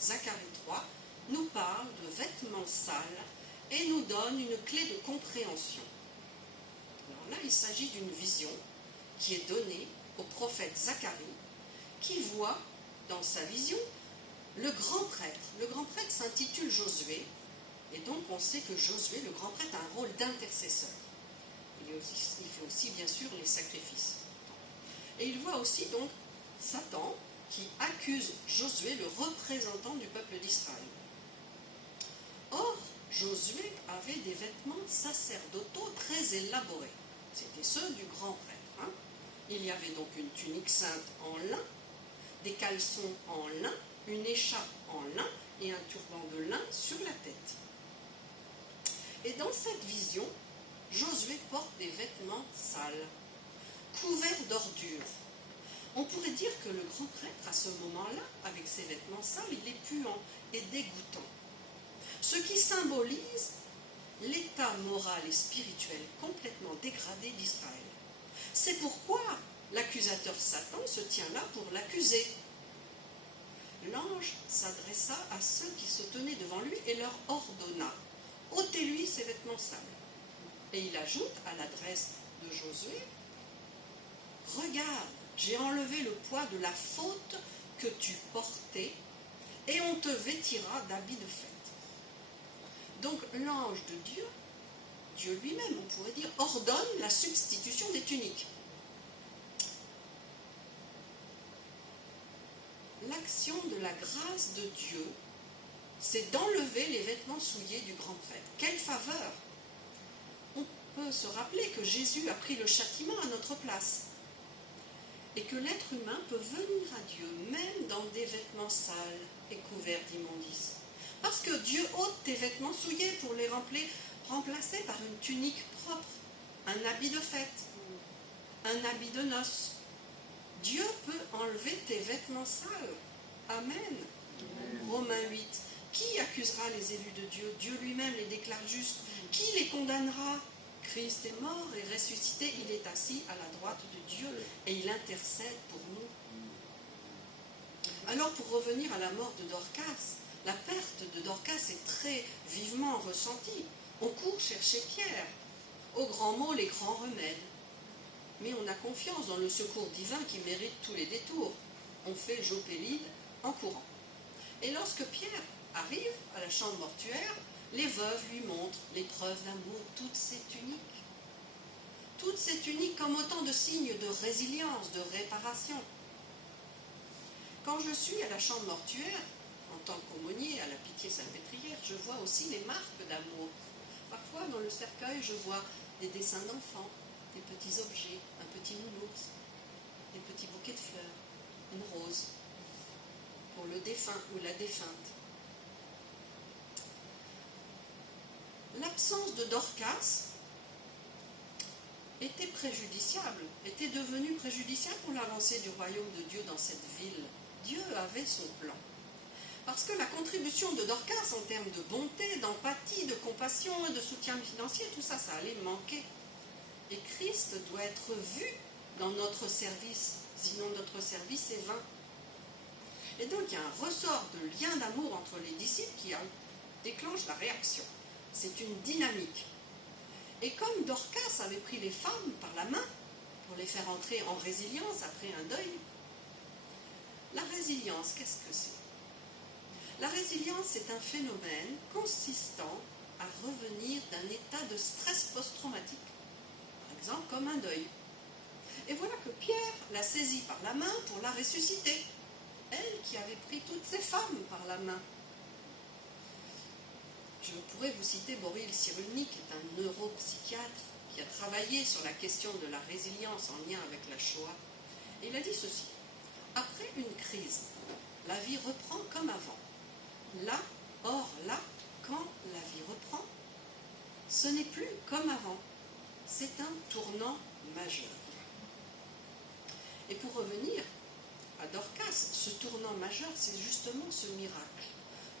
Zacharie 3 nous parle de vêtements sales et nous donne une clé de compréhension. Alors là il s'agit d'une vision qui est donnée au prophète Zacharie qui voit dans sa vision le grand prêtre. Le grand prêtre s'intitule Josué et donc on sait que Josué, le grand prêtre, a un rôle d'intercesseur. Il fait aussi bien sûr les sacrifices. Et il voit aussi donc Satan qui accuse Josué, le représentant du peuple d'Israël. Or, Josué avait des vêtements sacerdotaux très élaborés. C'était ceux du grand prêtre. Hein. Il y avait donc une tunique sainte en lin, des caleçons en lin, une écharpe en lin et un turban de lin sur la tête. Et dans cette vision, Josué porte des vêtements sales, couverts d'ordures. On pourrait dire que le grand prêtre, à ce moment-là, avec ses vêtements sales, il est puant et dégoûtant. Ce qui symbolise l'état moral et spirituel complètement dégradé d'Israël. C'est pourquoi l'accusateur Satan se tient là pour l'accuser. L'ange s'adressa à ceux qui se tenaient devant lui et leur ordonna « ôtez-lui ses vêtements sales ». Et il ajoute à l'adresse de Josué « Regarde, j'ai enlevé le poids de la faute que tu portais et on te vêtira d'habits de fête. » Donc l'ange de Dieu, Dieu lui-même, on pourrait dire, ordonne la substitution des tuniques. L'action de la grâce de Dieu, c'est d'enlever les vêtements souillés du grand prêtre. Quelle faveur! On peut se rappeler que Jésus a pris le châtiment à notre place et que l'être humain peut venir à Dieu même dans des vêtements sales et couverts d'immondices. Parce que Dieu ôte tes vêtements souillés pour les remplacer par une tunique propre, un habit de fête, un habit de noces. Dieu peut enlever tes vêtements sales. Amen. Amen. Romains 8. Qui accusera les élus de Dieu? Dieu lui-même les déclare justes. Qui les condamnera? Christ est mort et ressuscité, il est assis à la droite de Dieu et il intercède pour nous. Alors pour revenir à la mort de Dorcas, la perte de Dorcas est très vivement ressentie. On court chercher Pierre. Au grand mot, les grands remèdes. Mais on a confiance dans le secours divin qui mérite tous les détours. On fait Jopélide en courant. Et lorsque Pierre arrive à la chambre mortuaire, les veuves lui montrent les preuves d'amour, toutes ces tuniques. Toutes ces tuniques comme autant de signes de résilience, de réparation. Quand je suis à la chambre mortuaire, en tant qu'aumônier à la Pitié-Salpêtrière, je vois aussi les marques d'amour. Parfois, dans le cercueil, je vois des dessins d'enfants, des petits objets, un petit nounours, des petits bouquets de fleurs, une rose, pour le défunt ou la défunte. L'absence de Dorcas était préjudiciable, était devenue préjudiciable pour l'avancée du royaume de Dieu dans cette ville. Dieu avait son plan. Parce que la contribution de Dorcas en termes de bonté, d'empathie, de compassion et de soutien financier, tout ça, ça allait manquer. Et Christ doit être vu dans notre service, sinon notre service est vain. Et donc il y a un ressort de lien d'amour entre les disciples qui déclenche la réaction. C'est une dynamique. Et comme Dorcas avait pris les femmes par la main pour les faire entrer en résilience après un deuil, la résilience, qu'est-ce que c'est? La résilience, c'est un phénomène consistant à revenir d'un état de stress post-traumatique, par exemple comme un deuil. Et voilà que Pierre l'a saisie par la main pour la ressusciter, elle qui avait pris toutes ces femmes par la main. Je pourrais vous citer Boris Cyrulnik, qui est un neuropsychiatre qui a travaillé sur la question de la résilience en lien avec la Shoah. Et il a dit ceci: après une crise, la vie reprend comme avant. Là, quand la vie reprend, ce n'est plus comme avant. C'est un tournant majeur. Et pour revenir à Dorcas, ce tournant majeur, c'est justement ce miracle.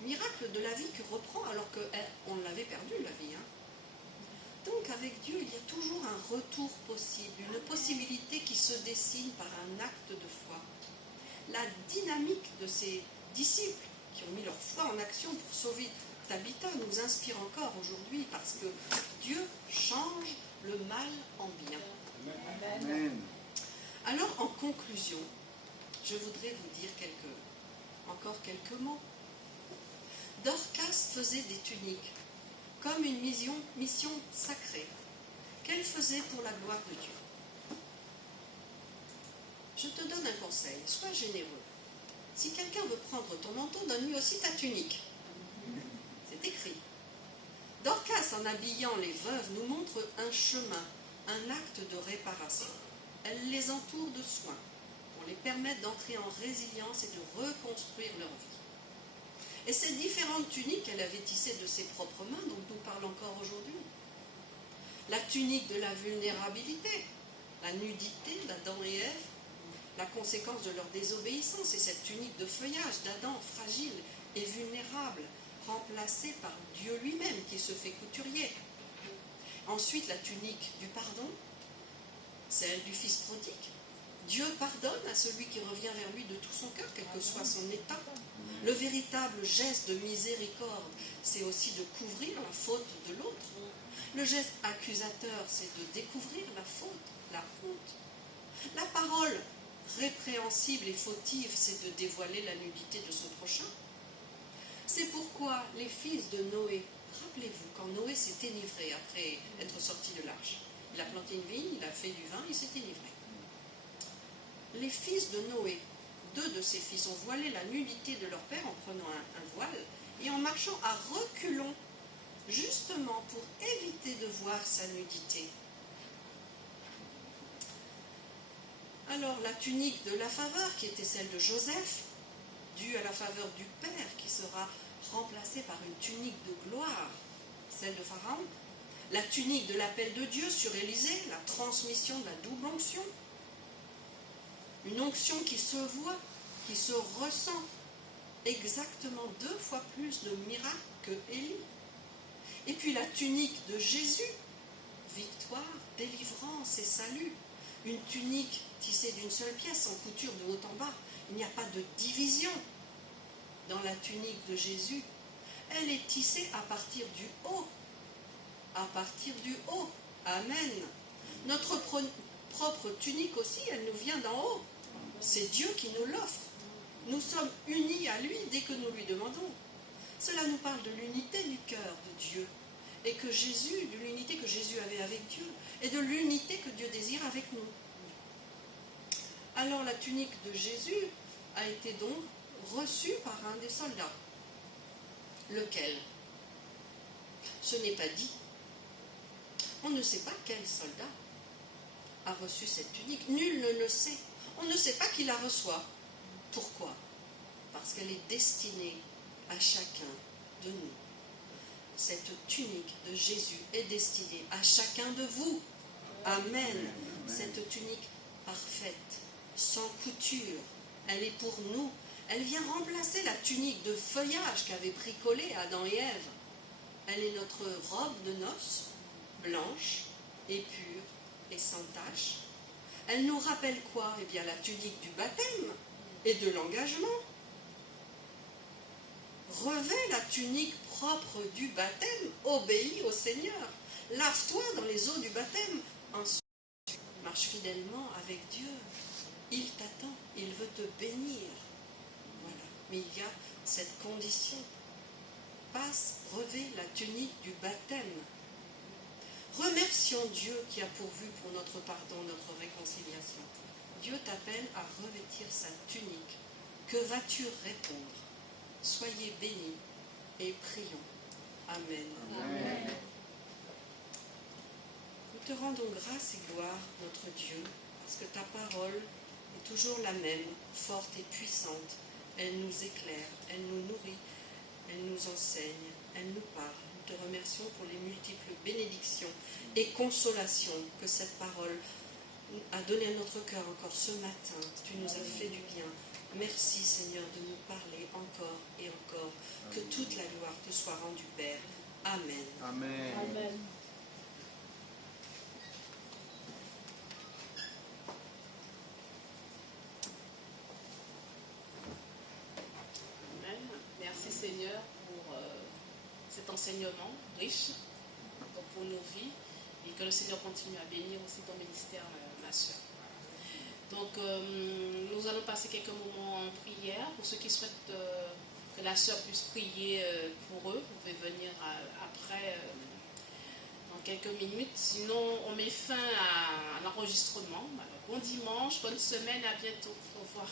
Miracle de la vie qui reprend alors qu'on l'avait perdu, la vie. Donc avec Dieu, il y a toujours un retour possible, une possibilité qui se dessine par un acte de foi. La dynamique de ces disciples qui ont mis leur foi en action pour sauver Tabitha nous inspire encore aujourd'hui parce que Dieu change le mal en bien. Amen. Alors en conclusion, je voudrais vous dire encore quelques mots. Dorcas faisait des tuniques comme une mission sacrée qu'elle faisait pour la gloire de Dieu. Je te donne un conseil, sois généreux. Si quelqu'un veut prendre ton manteau, donne-lui aussi ta tunique. C'est écrit. Dorcas, en habillant les veuves, nous montre un chemin, un acte de réparation. Elle les entoure de soins pour les permettre d'entrer en résilience et de reconstruire leur vie. Et ces différentes tuniques, elle avait tissées de ses propres mains, dont nous parlons encore aujourd'hui. La tunique de la vulnérabilité, la nudité d'Adam et Ève, la conséquence de leur désobéissance, et cette tunique de feuillage d'Adam, fragile et vulnérable, remplacée par Dieu lui-même qui se fait couturier. Ensuite, la tunique du pardon, celle du fils prodigue. Dieu pardonne à celui qui revient vers lui de tout son cœur, quel que soit son état. Le véritable geste de miséricorde, c'est aussi de couvrir la faute de l'autre. Le geste accusateur, c'est de découvrir la faute, la honte. La parole répréhensible et fautive, c'est de dévoiler la nudité de son prochain. C'est pourquoi les fils de Noé, rappelez-vous, quand Noé s'est enivré après être sorti de l'arche, il a planté une vigne, il a fait du vin, il s'est enivré. Les fils de Noé, 2 de ses fils, ont voilé la nudité de leur père en prenant un voile et en marchant à reculons, justement pour éviter de voir sa nudité. Alors la tunique de la faveur, qui était celle de Joseph, due à la faveur du Père, qui sera remplacée par une tunique de gloire, celle de Pharaon. La tunique de l'appel de Dieu sur Élisée, la transmission de la double onction. Une onction qui se voit, qui se ressent, exactement 2 fois plus de miracles que Élie. Et puis la tunique de Jésus, victoire, délivrance et salut. Une tunique tissée d'une seule pièce, sans couture de haut en bas. Il n'y a pas de division dans la tunique de Jésus. Elle est tissée à partir du haut. À partir du haut. Amen. Notre propre tunique aussi, elle nous vient d'en haut. C'est Dieu qui nous l'offre. Nous sommes unis à lui dès que nous lui demandons. Cela nous parle de l'unité du cœur de Dieu. Et que Jésus, de l'unité que Jésus avait avec Dieu. Et de l'unité que Dieu désire avec nous. Alors la tunique de Jésus a été donc reçue par un des soldats. Lequel? Ce n'est pas dit. On ne sait pas quel soldat a reçu cette tunique. Nul ne le sait. On ne sait pas qui la reçoit. Pourquoi? Parce qu'elle est destinée à chacun de nous. Cette tunique de Jésus est destinée à chacun de vous. Amen. Cette tunique parfaite, sans couture, elle est pour nous. Elle vient remplacer la tunique de feuillage qu'avaient bricolée Adam et Ève. Elle est notre robe de noces, blanche et pure et sans tache. Elle nous rappelle quoi? Eh bien la tunique du baptême et de l'engagement. Revêt la tunique propre du baptême, obéis au Seigneur. Lave-toi dans les eaux du baptême. Ensuite, marche fidèlement avec Dieu. Il t'attend, il veut te bénir. Voilà. Mais il y a cette condition. Revêt la tunique du baptême. Remercions Dieu qui a pourvu pour notre pardon, notre réconciliation. Dieu t'appelle à revêtir sa tunique. Que vas-tu répondre? Soyez bénis et prions. Amen. Amen. Nous te rendons grâce et gloire, notre Dieu, parce que ta parole est toujours la même, forte et puissante. Elle nous éclaire, elle nous nourrit, elle nous enseigne, elle nous parle. Nous te remercions pour les multiples bénédictions et consolations que cette parole a donné à notre cœur encore ce matin. Tu nous as fait du bien. Merci Seigneur de nous parler encore et encore. Que toute la gloire te soit rendue, Père. Amen. Amen. Amen. Amen. Merci Seigneur pour cet enseignement riche pour nos vies et que le Seigneur continue à bénir aussi ton ministère, ma soeur. Donc, nous allons passer quelques moments en prière. Pour ceux qui souhaitent que la sœur puisse prier pour eux, vous pouvez venir après, dans quelques minutes. Sinon, on met fin à l'enregistrement. Alors, bon dimanche, bonne semaine, à bientôt. Au revoir.